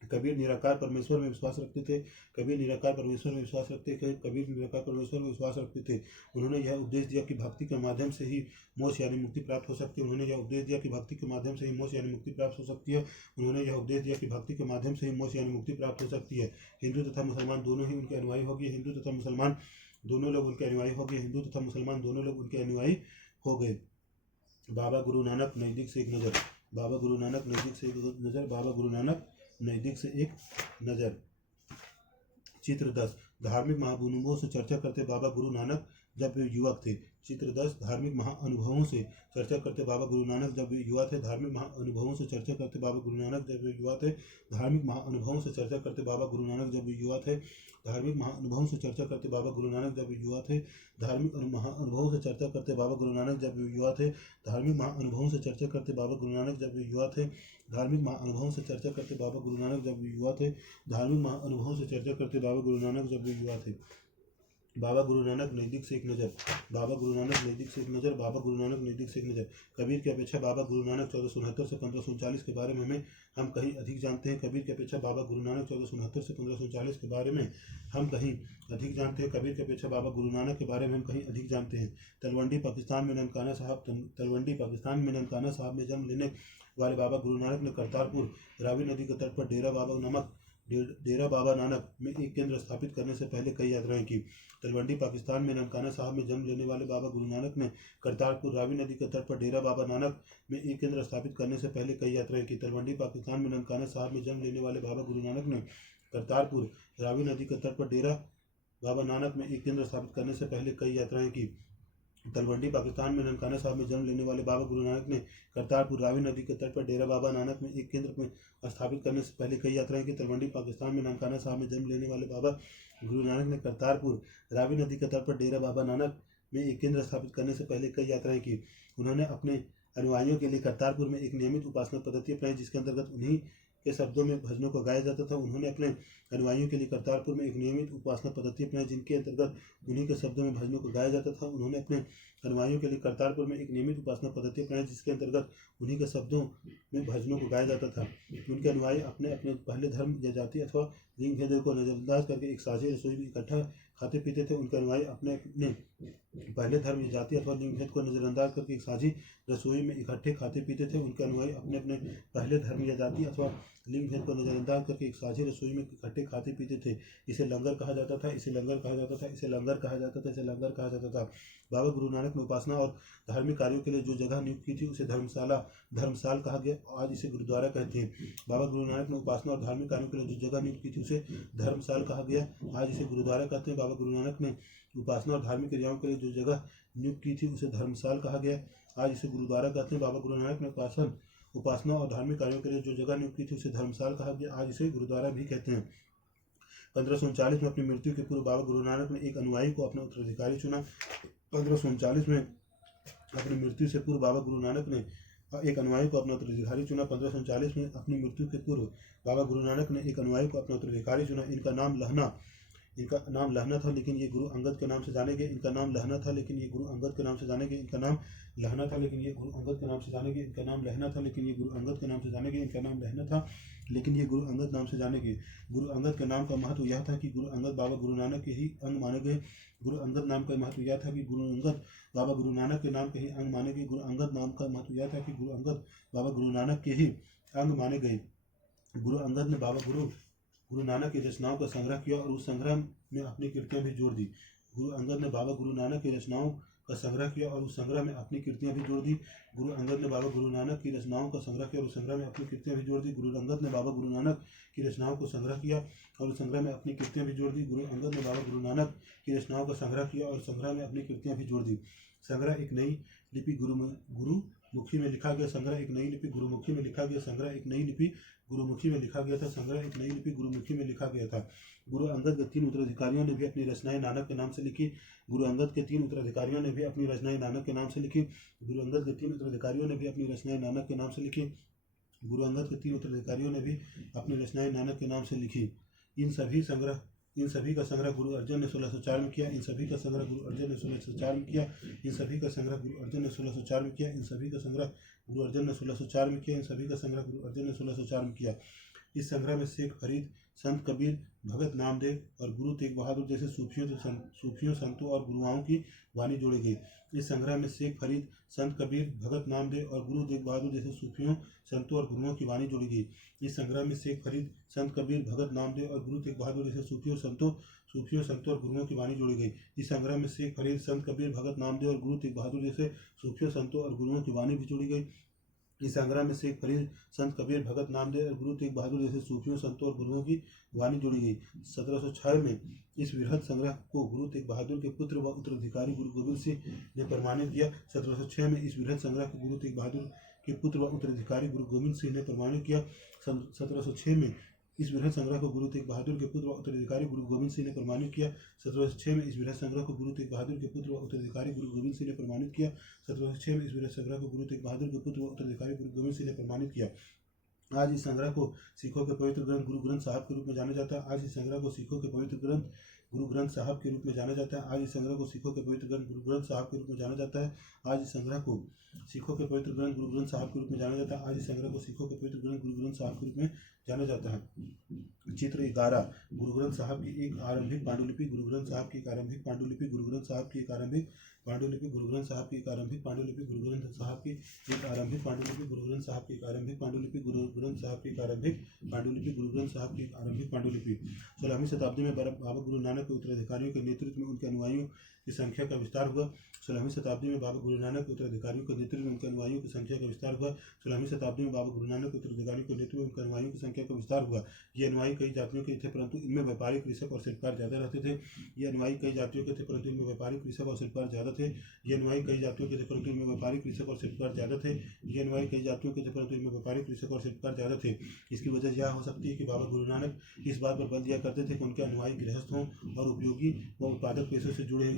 कबीर निराकार परमेश्वर में विश्वास रखते थे। कबीर निराकार परमेश्वर में विश्वास रखते थे। कबीर निराकार परमेश्वर में विश्वास रखते थे। उन्होंने यह उपदेश दिया कि भक्ति के माध्यम से ही मोक्ष यानी मुक्ति प्राप्त हो सकती है। उन्होंने यह उपदेश दिया कि भक्ति के माध्यम से ही मोक्ष यानी मुक्ति प्राप्त हो सकती है। उन्होंने यह उपदेश दिया कि भक्ति के माध्यम से ही मोक्ष यानी मुक्ति प्राप्त हो सकती है। हिंदू तथा मुसलमान दोनों ही उनके अनुयायी हो गए। हिंदू तथा मुसलमान दोनों लोग उनके अनुयायी हो गए। हिंदू तथा मुसलमान दोनों लोग उनके अनुयायी हो गए। बाबा गुरु नानक नज़दीक से एक नज़र। बाबा गुरु नानक नज़दीक से एक नज़र। बाबा गुरु नानक नज़दीक से एक नज़र। चित्र 10 धार्मिक महाअनुभवों से चर्चा करते बाबा गुरु नानक जब वे युवक थे। चित्र 10 धार्मिक महाअनुभवों से चर्चा करते बाबा गुरु नानक जब वे युवा थे। धार्मिक महाअनुभवों से चर्चा करते बाबा गुरु नानक जब वे युवा थे। धार्मिक महाअनुभवों से चर्चा करते बाबा गुरु नानक जब वे युवा थे। धार्मिक महाअनुभवों से चर्चा करते बाबा गुरु नानक जब वे युवा थे। धार्मिक महाअनुभवों से चर्चा करते बाबा गुरु नानक जब वे युवा थे। धार्मिक महाअनुभवों से चर्चा करते बाबा गुरु नानक जब वे युवा थे। धार्मिक महाअनुभवों से चर्चा करते बाबा गुरु नानक जब वे युवा थे। धार्मिक महाअनुभवों से चर्चा करते बाबा गुरु नानक जब वे युवा थे। बाबा गुरु नानक नज़दीक से एक नज़र, बाबा गुरु नानक नज़दीक से एक नज़र, बाबा गुरु नानक नज़दीक से एक नज़र। कबीर की अपेक्षा बाबा गुरु नानक 1469 से 1539 के बारे में हम कहीं अधिक जानते हैं। कबीर की अपेक्षा बाबा गुरु नानक 1469 से 1539 के बारे में हम कहीं अधिक जानते हैं। कबीर की अपेक्षा बाबा गुरु नानक के बारे में हम कहीं अधिक जानते हैं। तलवंडी पाकिस्तान में ननकाना साहब में जन्म लेने वाले बाबा गुरु नानक ने करतारपुर रावी नदी के तट पर डेरा बाबा नानक में एक केंद्र स्थापित करने से पहले कई यात्राएं की। तलवंडी पाकिस्तान में ननकाना साहब में जन्म लेने वाले बाबा गुरु नानक ने करतारपुर रावी नदी के तट पर डेरा बाबा नानक में एक केंद्र स्थापित करने से पहले कई यात्राएं की। तलवंडी पाकिस्तान में ननकाना साहब में जन्म लेने वाले बाबा गुरु नानक ने करतारपुर रावी नदी के तट पर डेरा बाबा नानक में एक केंद्र स्थापित करने से पहले कई यात्राएं की। तलवंडी पाकिस्तान में ननकाना साहब में जन्म लेने वाले बाबा गुरु नानक ने करतारपुर रावी नदी के तट पर डेरा बाबा नानक में एक केंद्र में स्थापित करने से पहले कई यात्राएं की। तलवंडी पाकिस्तान में ननकाना साहब में जन्म लेने वाले बाबा गुरु नानक ने करतारपुर रावी नदी के तट पर डेरा बाबा नानक में एक केंद्र स्थापित करने से पहले कई यात्राएं की। उन्होंने अपने अनुयायियों के लिए करतारपुर में एक नियमित उपासना पद्धति अपनाई जिसके अंतर्गत उन्हीं के शब्दों में भजनों को गाया जाता था। उन्होंने अपने अनुयायियों के लिए करतारपुर में एक नियमित उपासना पद्धति अपनाई जिनके अंतर्गत उन्हीं के शब्दों में भजनों को गाया जाता था। उन्होंने अपने अनुयायियों के लिए करतारपुर में एक नियमित उपासना पद्धति अपनाई जिसके अंतर्गत उन्हीं के शब्दों में भजनों को गाया जाता था। उनके अनुयायी अपने अपने पहले धर्म या जाति अथवा लिंग भेद को नजरअंदाज करके एक साझी रसोई में इकट्ठा खाते पीते थे। उनके अनुयायी अपने अपने पहले धर्म या जाति अथवा लिंग भेद को नजरअंदाज करके एक साझी रसोई में इकट्ठे खाते पीते थे। उनके अनुयायी अपने अपने पहले धर्म या जाति अथवा लिंग भेद को नजरअंदाज करके एक साझी रसोई में इकट्ठे खाते पीते थे। इसे लंगर कहा जाता था, इसे लंगर कहा जाता था, इसे लंगर कहा जाता था, इसे लंगर कहा जाता था। बाबा गुरु नानक ने उपासना और धार्मिक कार्यों के लिए जो जगह नियुक्त की थी उसे धर्मसाल कहा गया, आज इसे गुरुद्वारा कहते हैं। बाबा गुरु नानक ने उपासना और धार्मिक कार्यों के लिए जो जगह नियुक्त की थी उसे धर्मसाल कहा गया, आज इसे गुरुद्वारा कहते हैं। बाबा गुरु नानक ने उपासना और धार्मिक क्रियाओं के लिए जो जगह नियुक्त की थी उसे धर्मसाल कहा गया, आज इसे गुरुद्वारा कहते हैं। बाबा गुरु नानक ने उपासना और धार्मिक कार्यों के लिए जो जगह नियुक्त की थी उसे धर्मसाल कहा गया, आज इसे गुरुद्वारा भी कहते हैं। 1539 में अपनी मृत्यु के पूर्व बाबा गुरु नानक ने एक अनुयायी को अपना उत्तराधिकारी चुना। 1539 में अपनी मृत्यु से पूर्व बाबा गुरु नानक ने एक अनुयायी को अपना उत्तराधिकारी चुना। 1539 में अपनी मृत्यु के पूर्व बाबा गुरु नानक ने एक अनुयायी को अपना उत्तराधिकारी चुना। इनका नाम लहना था लेकिन ये गुरु अंगद के नाम से जाने गए। इनका नाम लहना था लेकिन ये गुरु अंगद के नाम से जाने गए। इनका नाम लहना था लेकिन ये गुरु अंगद के नाम से जाने गए। इनका नाम लहना था लेकिन ये गुरु अंगद के नाम से जाने गए। इनका नाम लहना था लेकिन ये गुरु अंगद नाम से जाने गए। गुरु अंगद के नाम का महत्व यह था कि गुरु अंगद बाबा गुरु नानक के ही अंग माने गए। गुरु अंगद नाम का महत्व यह था कि गुरु अंगद बाबा गुरु नानक के नाम के ही अंग माने गए। गुरु अंगद नाम का महत्व यह था कि गुरु अंगद बाबा गुरु नानक के ही अंग माने गए। गुरु अंगद ने बाबा गुरु नानक की रचनाओं का संग्रह किया और उस संग्रह में अपनी कृतियां भी जोड़ दी। गुरु अंगद ने बाबा गुरु नानक की रचनाओं का संग्रह किया और उस संग्रह में अपनी कृतियां भी जोड़ दी। गुरु अंगद ने बाबा गुरु नानक की रचनाओं का संग्रह किया और उस संग्रह में अपनी कृतियां भी जोड़ दी। गुरु अंगद ने बाबा गुरु नानक की रचनाओं को संग्रह किया और उस संग्रह में अपनी कृतियां भी जोड़ दी। गुरु अंगद ने बाबा गुरु नानक की रचनाओं का संग्रह किया और संग्रह में अपनी कृतियां भी जोड़ दी। संग्रह एक नई लिपि गुरुमुखी में लिखा गया। संग्रह एक नई लिपि गुरुमुखी में लिखा गया। संग्रह एक नई लिपि गुरुमुखी में लिखा गया था। संग्रह एक नई लिपि गुरुमुखी में लिखा गया था। गुरु अंगद के 3 उत्तराधिकारियों ने भी अपनी रचनाएं नानक के नाम से लिखी। गुरु अंगद के 3 उत्तराधिकारियों ने भी अपनी रचनाएं नानक के नाम से लिखी। गुरु अंगद के 3 उत्तराधिकारियों ने भी अपनी रचनाएं नानक के नाम से लिखी। गुरु अंगद के 3 उत्तराधिकारियों ने भी अपनी रचनाएं नानक के नाम से लिखी। इन सभी का संग्रह गुरु अर्जन ने 1604 में किया। इन सभी का संग्रह गुरु अर्जन ने 1604 में किया। इन सभी का संग्रह गुरु अर्जन ने 1604 में किया। इन सभी का संग्रह गुरु अर्जन ने 1604 में किया। इन सभी का संग्रह गुरु अर्जन ने 1604 में किया। इस संग्रह में शेख फरीद, संत कबीर, भगत नामदेव और गुरु तेग बहादुर जैसे सूफियों संतों और गुरुओं की वाणी जोड़ी गई। इस संग्रह में शेख फरीद, संत कबीर, भगत नामदेव और गुरु तेग बहादुर जैसे सूफियों संतों और गुरुओं की वाणी जोड़ी गई। इस संग्रह में शेख फरीद, संत कबीर, भगत नामदेव और गुरु तेग बहादुर जैसे सूफियों संतों और गुरुओं की वाणी जोड़ी गई। इस संग्रह में शेख फरीद, संत कबीर, भगत नामदेव और गुरु तेग बहादुर जैसे सूफियों संतों और गुरुओं की वाणी भी जोड़ी गई। इस संग्रह में शेख फरीद, संत कबीर, भगत नामदेव और गुरु तेग बहादुर जैसे सूफियों संतों और गुरुओं की वाणी जोड़ी गई। 1706 में इस वृहद संग्रह को गुरु तेग बहादुर के पुत्र व उत्तराधिकारी गुरु गोविंद सिंह ने प्रमाणित किया। 1706 में इस वृहद संग्रह को गुरु तेग बहादुर के पुत्र व उत्तराधिकारी गुरु गोविंद सिंह ने प्रमाणित किया। 1706 में इस वृहद संग्रह को गुरु तेग बहादुर के पुत्र व उत्तराधिकारी गुरु गोविंद सिंह ने प्रमाणित किया। 1706 में इस वृहद संग्रह को गुरु तेग बहादुर के पुत्र व उत्तराधिकारी गुरु गोविंद सिंह ने प्रमाणित किया। 1706 में इस वृहद संग्रह को गुरु तेग बहादुर के पुत्र व उत्तराधिकारी गुरु गोविंद सिंह ने प्रमाणित किया। आज इस संग्रह को सिखों के पवित्र ग्रंथ गुरु ग्रंथ साहिब के रूप में जाना जाता है। आज इस संग्रह को सिखों के पवित्र ग्रंथ गुरु ग्रंथ साहब के रूप में जाना जाता है। आज इस संग्रह को सिखों के पवित्र ग्रंथ गुरु ग्रंथ साहब के रूप में जाना जाता है। आज इस संग्रह को सिखों के पवित्र ग्रंथ गुरु ग्रंथ साहब के रूप में जाना जाता है। आज इस संग्रह को सिखों के पवित्र ग्रंथ गुरु ग्रंथ साहब के रूप में जाना जाता है। चित्र 11 गुरु ग्रंथ साहब की एक आरंभिक पांडुलिपि, गुरु ग्रंथ साहब की एक आरंभिक पांडुलिपि, गुरु ग्रंथ साहब की एक आरंभिक पांडुलिपि, गुरु ग्रंथ साहब की एक आरंभिक पांडुलिपि, गुरु ग्रंथ साहब की एक आरंभिक पांडुलिपि, गुरु ग्रंथ साहब की एक आरंभिक पांडुलिपि, गुरु ग्रंथ साहब की एक आरंभिक पांडुलिपि, गुरु ग्रंथ साहब की एक आरंभिक पांडुलिपि। 16वीं शताब्दी में बाबा गुरु नानक के उत्तराधिकारियों के नेतृत्व में उनके अनुयायियों की संख्या का विस्तार हुआ। 16वीं शताब्दी में बाबा गुरु नानक के उत्तराधिकारियों के नेतृत्व में उनके अनुयायियों की संख्या का विस्तार हुआ। 16वीं शताब्दी में बाबा गुरु नानक के उत्तराधिकारियों के नेतृत्व में उनके अनुयायियों की संख्या का विस्तार हुआ। ये अनुयायी कई जातियों के थे, परंतु इनमें व्यापारी, कृषक और शिल्पकार ज्यादा रहते थे। ये अनुयायी कई जातियों के थे, परंतु इनमें व्यापारी, कृषक और शिल्पकार ज्यादा थे। ये अनुयायी कई जातियों के थे, परंतु इनमें व्यापारी, कृषक और शिल्पकार ज्यादा थे। ये अनुयायी कई जातियों के थे, परंतु इनमें व्यापारी, कृषक और शिल्पकार ज्यादा थे। इसकी वजह यह हो सकती है कि बाबा गुरु नानक इस बात पर बल दिया करते थे कि उनके अनुयायी गृहस्थ हों और उपयोगी व उत्पादक पेशों से जुड़े हैं।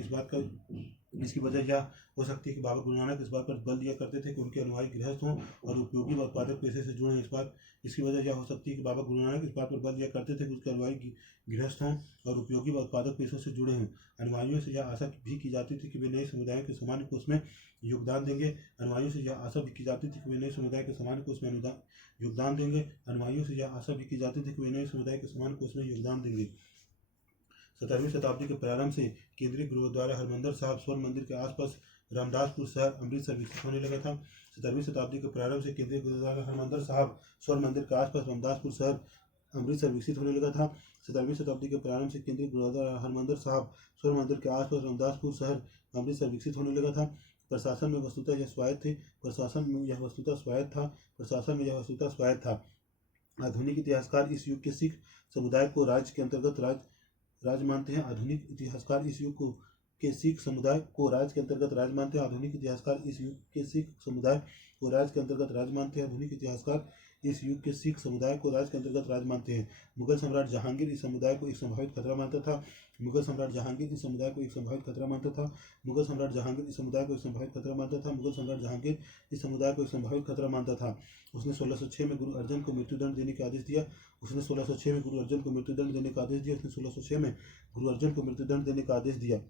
इसकी वजह यह हो सकती है कि बाबा गुरु नानक इस बात पर बल दिया करते थे कि उनके अनुयायी गृहस्थ हों और उपयोगी व उत्पादक पेशे से जुड़े हैं। इसकी वजह यह हो सकती है कि बाबा गुरु नानक इस बात पर बल दिया करते थे कि उसके अनुयायी गृहस्थ हों और उपयोगी व उत्पादक पेशों से जुड़े हैं। अनुयायियों से यह आशा भी की जाती थी कि वे नए समुदायों के सामान्य कोष में योगदान देंगे। अनुयायियों से यह आशा भी की जाती थी कि वे नए समुदाय के सामान्य कोष में योगदान देंगे। अनुयायियों से यह आशा भी की जाती थी कि वे नए समुदाय के सामान्य कोष में योगदान देंगे। 17वीं शताब्दी के प्रारंभ से केंद्रीय गुरुद्वारा हरमंदिर साहब स्वर्ण मंदिर के आसपास रामदासपुर शहर अमृतसर विकसित होने लगा था। 17वीं शताब्दी के प्रारंभ से केंद्रीय गुरुद्वारा हरमंदिर साहब स्वर्ण मंदिर के आसपास रामदासपुर शहर अमृतसर विकसित होने लगा था। 17वीं शताब्दी के प्रारंभ से केंद्रीय गुरुद्वारा हरमंदिर साहब स्वर्ण मंदिर के आसपास रामदासपुर शहर अमृतसर विकसित होने लगा था। प्रशासन में वस्तुतः यह स्वायत्त थी। प्रशासन में यह वस्तुतः स्वायत्त था। आधुनिक इतिहासकार इस युग के सिख समुदाय को राज्य के अंतर्गत राज मानते हैं। आधुनिक इतिहासकार इस युग के सिख समुदाय को राज्य के अंतर्गत राज मानते हैं। आधुनिक इतिहासकार इस युग के सिख समुदाय को राज्य के अंतर्गत राज मानते हैं। आधुनिक इतिहासकार इस युग के सिख समुदाय को राज्य के अंतर्गत राज मानते हैं। मुगल सम्राट जहांगीर इस समुदाय को एक संभावित खतरा मानता था। मुगल सम्राट जहांगीर इस समुदाय को एक संभावित खतरा मानता था। मुगल सम्राट जहांगीर इस समुदाय को एक संभावित खतरा मानता था। मुगल सम्राट जहांगीर इस समुदाय को एक संभावित खतरा मानता था। उसने 1606 में गुरु अर्जन को मृत्युदंड देने का आदेश दिया। उसने 1606 में गुरु अर्जन को मृत्युदंड देने का आदेश दिया। उसने 1606 में गुरु अर्जन को मृत्युदंड देने का आदेश दिया।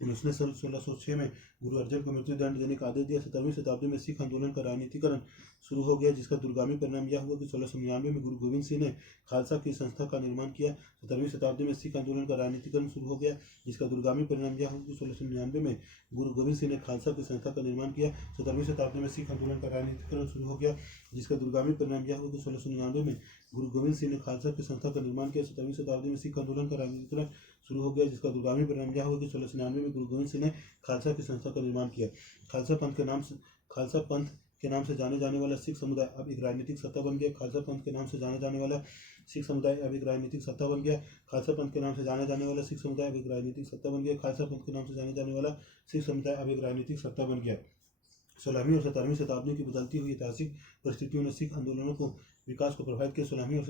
उसने 1606 में गुरु अर्जन को मृत्युदंड देने का आदेश दिया। 17वीं शताब्दी में सिख आंदोलन का राजनीतिकरण शुरू हो गया, जिसका दूरगामी परिणाम यह हुआ कि 1699 में गुरु गोविंद सिंह ने खालसा की संस्था का निर्माण किया। 17वीं शताब्दी में सिख आंदोलन का राजनीतिकरण शुरू हो गया, जिसका दूरगामी परिणाम यह हुआ कि 1699 में गुरु गोविंद सिंह ने खालसा की संस्था का निर्माण किया। 17वीं शताब्दी में सिख आंदोलन का राजनीतिकरण शुरू हो गया, जिसका दूरगामी परिणाम यह हुआ कि 1699 में गुरु गोविंद सिंह ने खालसा की संस्था का निर्माण किया। 17वीं शताब्दी में सिख आंदोलन का राजनीतिकरण शुरू हो गया, जिसका दूरगामी परिणाम यह हुआ कि 1699 में गुरु गोविंद सिंह ने खालसा की संस्था का निर्माण किया। खालसा पंथ के नाम से जाने जाने वाला सिख समुदाय अब एक राजनीतिक सत्ता बन गया। खालसा पंथ के नाम से जाने जाने वाला सिख समुदाय अब एक राजनीतिक सत्ता बन गया। खालसा पंथ के नाम से जाने जाने वाला सिख समुदाय अब एक राजनीतिक सत्ता बन गया। खालसा पंथ के नाम से जाने जाने वाला सिख समुदाय अब एक राजनीतिक सत्ता बन गया। 16वीं और 17वीं शताब्दी की बदलती हुई ऐतिहासिक परिस्थितियों ने सिख आंदोलनों को विकास को प्रभावित किया। 16वीं और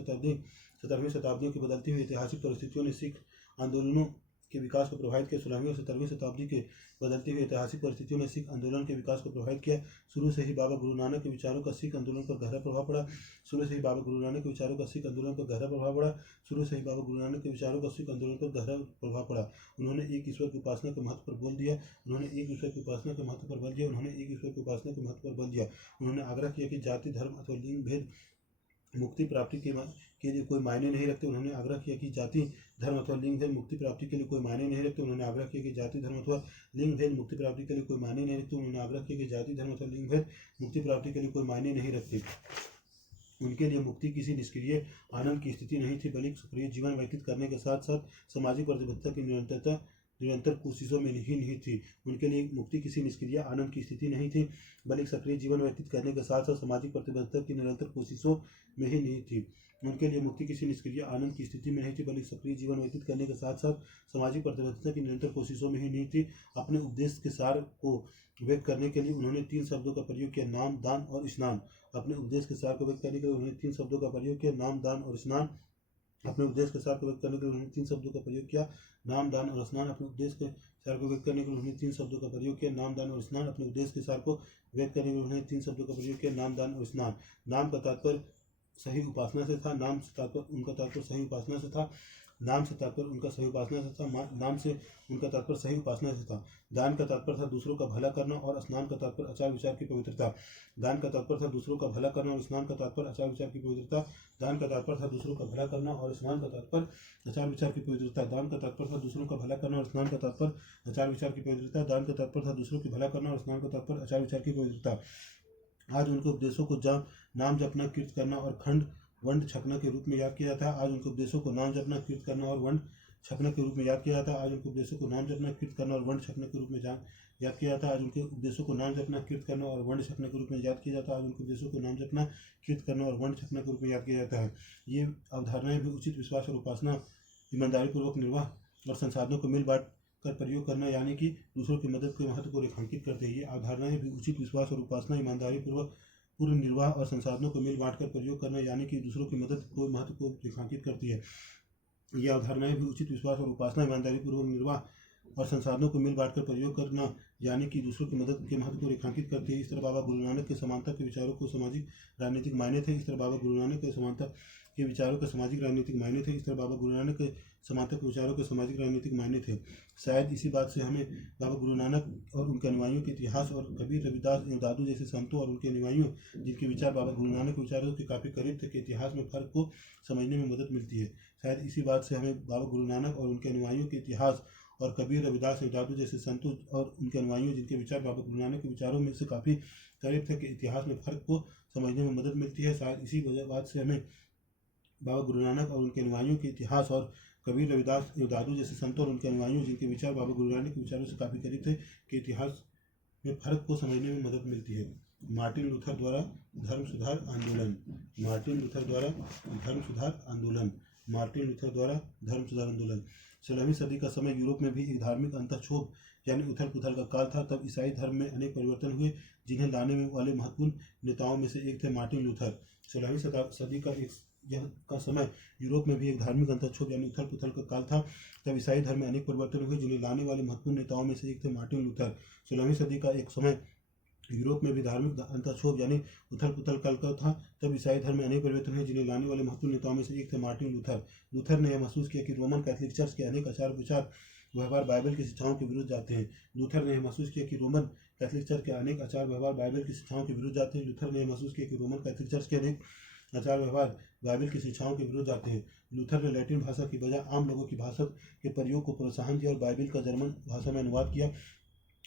17वीं शताब्दियों की बदलती हुई ऐतिहासिक परिस्थितियों ने सिख आंदोलनों के विकास को प्रभावित किया। 16वीं और 17वीं शताब्दी के बदलती हुई ऐतिहासिक परिस्थितियों ने सिख आंदोलन के विकास को प्रभावित किया। शुरू से ही बाबा गुरु नानक के विचारों का सिख आंदोलन पर गहरा प्रभाव पड़ा। शुरू से ही बाबा गुरु नानक के विचारों का सिख आंदोलन पर गहरा प्रभाव पड़ा। शुरू से ही बाबा गुरु नानक के विचारों का सिख आंदोलन पर गहरा प्रभाव पड़ा। उन्होंने एक ईश्वर की उपासना के महत्व पर बल दिया। उन्होंने एक ईश्वर की उपासना के महत्व पर बल दिया। उन्होंने एक ईश्वर की उपासना के महत्व पर बल दिया। उन्होंने आग्रह किया कि जाति, धर्म अथवा लिंग भेद मुक्ति प्राप्ति के लिए कोई मायने नहीं रखते। उन्होंने आग्रह किया कि जाति, धर्म अथवा लिंग भेद मुक्ति प्राप्ति के लिए कोई मायने नहीं रखते। उन्होंने आग्रह किया कि जाति, धर्म अथवा लिंग भेद मुक्ति प्राप्ति के लिए कोई मायने नहीं रखते। उन्होंने आग्रह किया कि जाति, धर्म अथवा लिंग भेद मुक्ति प्राप्ति के लिए कोई मायने नहीं रखते। उनके लिए मुक्ति किसी निष्क्रिय आनंद की स्थिति नहीं थी, बल्कि सक्रिय जीवन व्यतीत करने के साथ साथ सामाजिक प्रतिबद्धता की निरंतर कोशिशों में ही नहीं थी। उनके लिए मुक्ति किसी निष्क्रिय आनंद की स्थिति नहीं थी, बल्कि सक्रिय जीवन व्यतीत करने के साथ साथ सामाजिक प्रतिबद्धता की निरंतर कोशिशों में ही नहीं थी। उनके लिए मुक्ति किसी निष्क्रिय आनंद की स्थिति में नहीं थी, बल्कि सक्रिय जीवन व्यतीत करने के साथ साथ सामाजिक प्रतिबद्धता की निरंतर कोशिशों में ही नहीं थी। अपने उपदेश के सार को व्यक्त करने के लिए उन्होंने 3 शब्दों का प्रयोग किया, नाम, दान और स्नान। अपने उपदेश के सार को व्यक्त करने के लिए उन्होंने 3 शब्दों का प्रयोग किया, नाम, दान और स्नान। अपने उपदेश के सार को व्यक्त करने के लिए उन्होंने 3 शब्दों का प्रयोग किया, नाम, दान और स्नान। अपने उपदेश के सार को व्यक्त करने के लिए उन्होंने 3 शब्दों का प्रयोग किया, नाम, दान और स्नान। अपने उपदेश के सार को व्यक्त करने के लिए उन्होंने 3 शब्दों का प्रयोग किया, नाम, दान और स्नान। नाम का तात्पर्य सही उपासना से था। उनका तात्पर्य सही उपासना से था। नाम से तात्पर्य उनका सही उपासना से था, नाम से उनका तात्पर्य सही उपासना से था। दान का तात्पर्य था दूसरों का भला करना, और स्नान का तात्पर्य आचार विचार की पवित्रता। दान का तात्पर्य था दूसरों का भला करना, और स्नान का तात्पर्य आचार विचार की पवित्रता। दान का तात्पर्य था दूसरों का भला करना, और स्नान का तात्पर्य आचार विचार की पवित्रता। दान का तात्पर्य था दूसरों का भला करना, और स्नान का तात्पर्य आचार विचार की पवित्रता। दान का तात्पर्य था दूसरों की भला करना, और स्नान का तात्पर्य आचार विचार की पवित्रता। आज उनके उपदेशों को नाम जपना, कीर्त करना और खंड वंड छपना के रूप में याद किया जाता है। आज उनके उपदेशों को नाम जपना, कीर्त करना और वंड छपना के रूप में याद किया जाता है। आज उनके उपदेशों को नाम जपना, कीर्त करना और वंड छपने के रूप में याद किया जाता है। आज उनके उपदेशों को नाम जपना, कीर्त करना और वंड छपने के रूप में याद किया जाता है। आज उनके उपदेशों को नाम जपना, कीर्त करना और वंड छपने के रूप में याद किया जाता है। ये अवधारणाएं भी उचित विश्वास और उपासना, ईमानदारी पूर्वक निर्वाह और संसाधनों को मिल बांट कर प्रयोग करना, यानी कि दूसरों की मदद के महत्व को रेखांकित करते हैं। ये अवधारणाएं भी उचित विश्वास और उपासना, ईमानदारी पूर्वक पूर्ण निर्वाह और संसाधनों को मिल बांट कर प्रयोग करना, यानी कि दूसरों की मदद को महत्व को रेखांकित करती है। ये अवधारणाएं भी उचित विश्वास और उपासना, ईमानदारी पूर्वक निर्वाह और संसाधनों को मिल बांट कर प्रयोग करना, यानी कि दूसरों की मदद के महत्व को रेखांकित करती है। इस तरह बाबा गुरु नानक के समानता के विचारों को सामाजिक राजनीतिक मायने थे। इस तरह बाबा गुरु नानक के समानता के विचारों के सामाजिक राजनीतिक मायने थे। इस तरह बाबा गुरु नानक के समानता के विचारों के सामाजिक राजनीतिक मायने थे। शायद इसी बात से हमें बाबा गुरु नानक और उनके अनुयायियों के इतिहास और कबीर, रविदास एवं दादू जैसे संतों और उनके अनुयायियों जिनके विचार बाबा गुरु नानक के विचारों के काफ़ी करीब थे, के इतिहास में फर्क को समझने में मदद मिलती है। शायद इसी बात से हमें बाबा गुरु नानक और उनके अनुयायियों के इतिहास और कबीर, रविदास एवं दादू जैसे संतों और उनके अनुयायियों जिनके विचार बाबा गुरु नानक के विचारों में से काफ़ी करीब थे, के इतिहास में फर्क को समझने में मदद मिलती है। शायद इसी बात से हमें बाबा गुरु नानक और उनके अनुयायियों के इतिहास और कबीर, रविदास एवं दादू जैसे संतों और उनके अनुयायियों जिनके विचार बाबा गुरु नानक के विचारों से काफ़ी करीब थे, के इतिहास में फर्क को समझने में मदद मिलती है। मार्टिन लूथर द्वारा धर्म सुधार आंदोलन। मार्टिन लूथर द्वारा धर्म सुधार आंदोलन। मार्टिन लूथर द्वारा धर्म सुधार आंदोलन। 16वीं सदी का समय यूरोप में भी एक धार्मिक अंतःक्षोभ यानी उथल पुथल का काल था। तब ईसाई धर्म में अनेक परिवर्तन हुए, जिन्हें लाने में वाले महत्वपूर्ण नेताओं में से एक थे मार्टिन लूथर। 16वीं सदी का समय यूरोप में भी एक धार्मिक अंतःक्षोभ यानी उथल पुथल का काल था। तब ईसाई धर्म में अनेक परिवर्तन हुए, जिन्हें लाने वाले महत्वपूर्ण नेताओं में से एक थे मार्टिन लूथर। 16वीं सदी का एक समय यूरोप में भी धार्मिक अंतःक्षोभ यानी उथल पुथल काल का था। तब ईसाई धर्म में अनेक परिवर्तन हुए, जिन्हें लाने वाले महत्वपूर्ण नेताओं में से एक थे मार्टिन लूथर। लूथर ने यह महसूस किया कि रोमन कैथोलिक चर्च के अनेक आचार विचार व्यवहार बाइबल की शिक्षाओं के विरुद्ध जाते हैं। लूथर ने यह महसूस किया कि रोमन कैथोलिक चर्च के अनेक आचार व्यवहार बाइबल की शिक्षाओं के विरुद्ध जाते हैं। लूथर ने यह महसूस किया कि रोमन कैथोलिक चर्च के अनेक आचार व्यवहार बाइबल की शिक्षाओं के विरुद्ध जाते हैं। लूथर ने लैटिन भाषा की बजाय आम लोगों की भाषा के प्रयोग को प्रोत्साहन दिया और बाइबल का जर्मन भाषा में अनुवाद किया।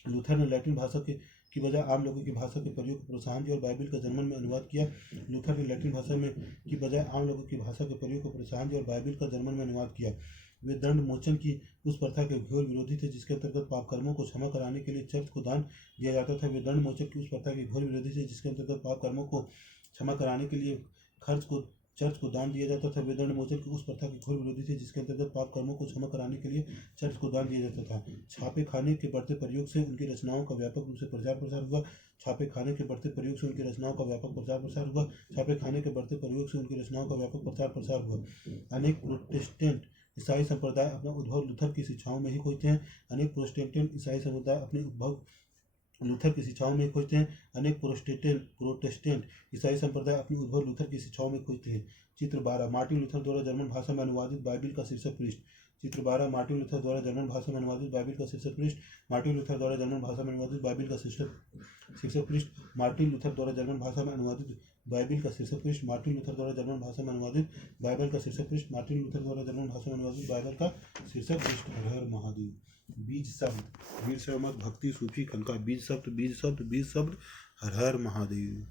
लूथर ने लैटिन भाषा की बजाय आम लोगों की भाषा के प्रयोग को प्रोत्साहन दिया और बाइबल का जर्मन में अनुवाद किया। लूथर ने लैटिन भाषा में की बजाय आम लोगों की भाषा के प्रयोग को प्रोत्साहन दिया और बाइबल का जर्मन में अनुवाद किया। वे दंड मोचन की उस प्रथा के घोर विरोधी थे जिसके अंतर्गत पाप कर्मों को क्षमा कराने के लिए चर्च को दान दिया जाता था। वे दंड मोचन की उस प्रथा के घोर विरोधी थे जिसके अंतर्गत पाप कर्मों को क्षमा कराने के लिए चर्च को दान दिया जाता था। वे दंड मोचन की उस प्रथा के घोर विरोधी थे जिसके अंतर्गत पाप कर्मों को क्षमा कराने के लिए चर्च को दान दिया जाता था। छापे खाने के बढ़ते प्रयोग से उनकी रचनाओं का व्यापक रूप से प्रचार प्रसार हुआ। छापे खाने के बढ़ते प्रयोग से उनकी रचनाओं का व्यापक प्रचार प्रसार हुआ। छापे खाने के बढ़ते प्रयोग से उनकी रचनाओं का व्यापक प्रचार प्रसार हुआ। अनेक प्रोटेस्टेंट ईसाई संप्रदाय अपना उद्भव लूथर की शिक्षाओं में ही खोजते हैं। अनेक प्रोटेस्टेंट ईसाई समुदाय अपने उद्भव लूथर की शिक्षाओं में खोजते हैं। अनेक प्रोटेस्टेंट ईसाई संप्रदाय अपनी उद्भव लूथर की शिक्षाओं में खोजते हैं। चित्र 12 मार्टिन लूथर द्वारा जर्मन भाषा में अनुवादित बाइबिल का शीर्षक पृष्ठ। चित्र 12 मार्टिन लूथर द्वारा जर्मन भाषा में अनुवादित बाइबिल का शीर्षक पृष्ठ। मार्टिन लूथर द्वारा जर्मन भाषा में अनुवादित बाइबिल का शीर्षक पृष्ठ। मार्टिन लूथर द्वारा जर्मन भाषा में अनुवादित बाइबिल का शीर्षक पृष्ठ। मार्टिन लूथर द्वारा जर्मन भाषा में अनुवादित बाइबल का शीर्षक पृष्ठ। मार्टिन लूथर द्वारा जर्मन भाषा में अनुवादित बाइबल का शीर्षक पृष्ठ। हर हर महादेव। बीज शब्द वीर शर्मा भक्ति सूफी खनका। बीज शब्द हर हर महादेव।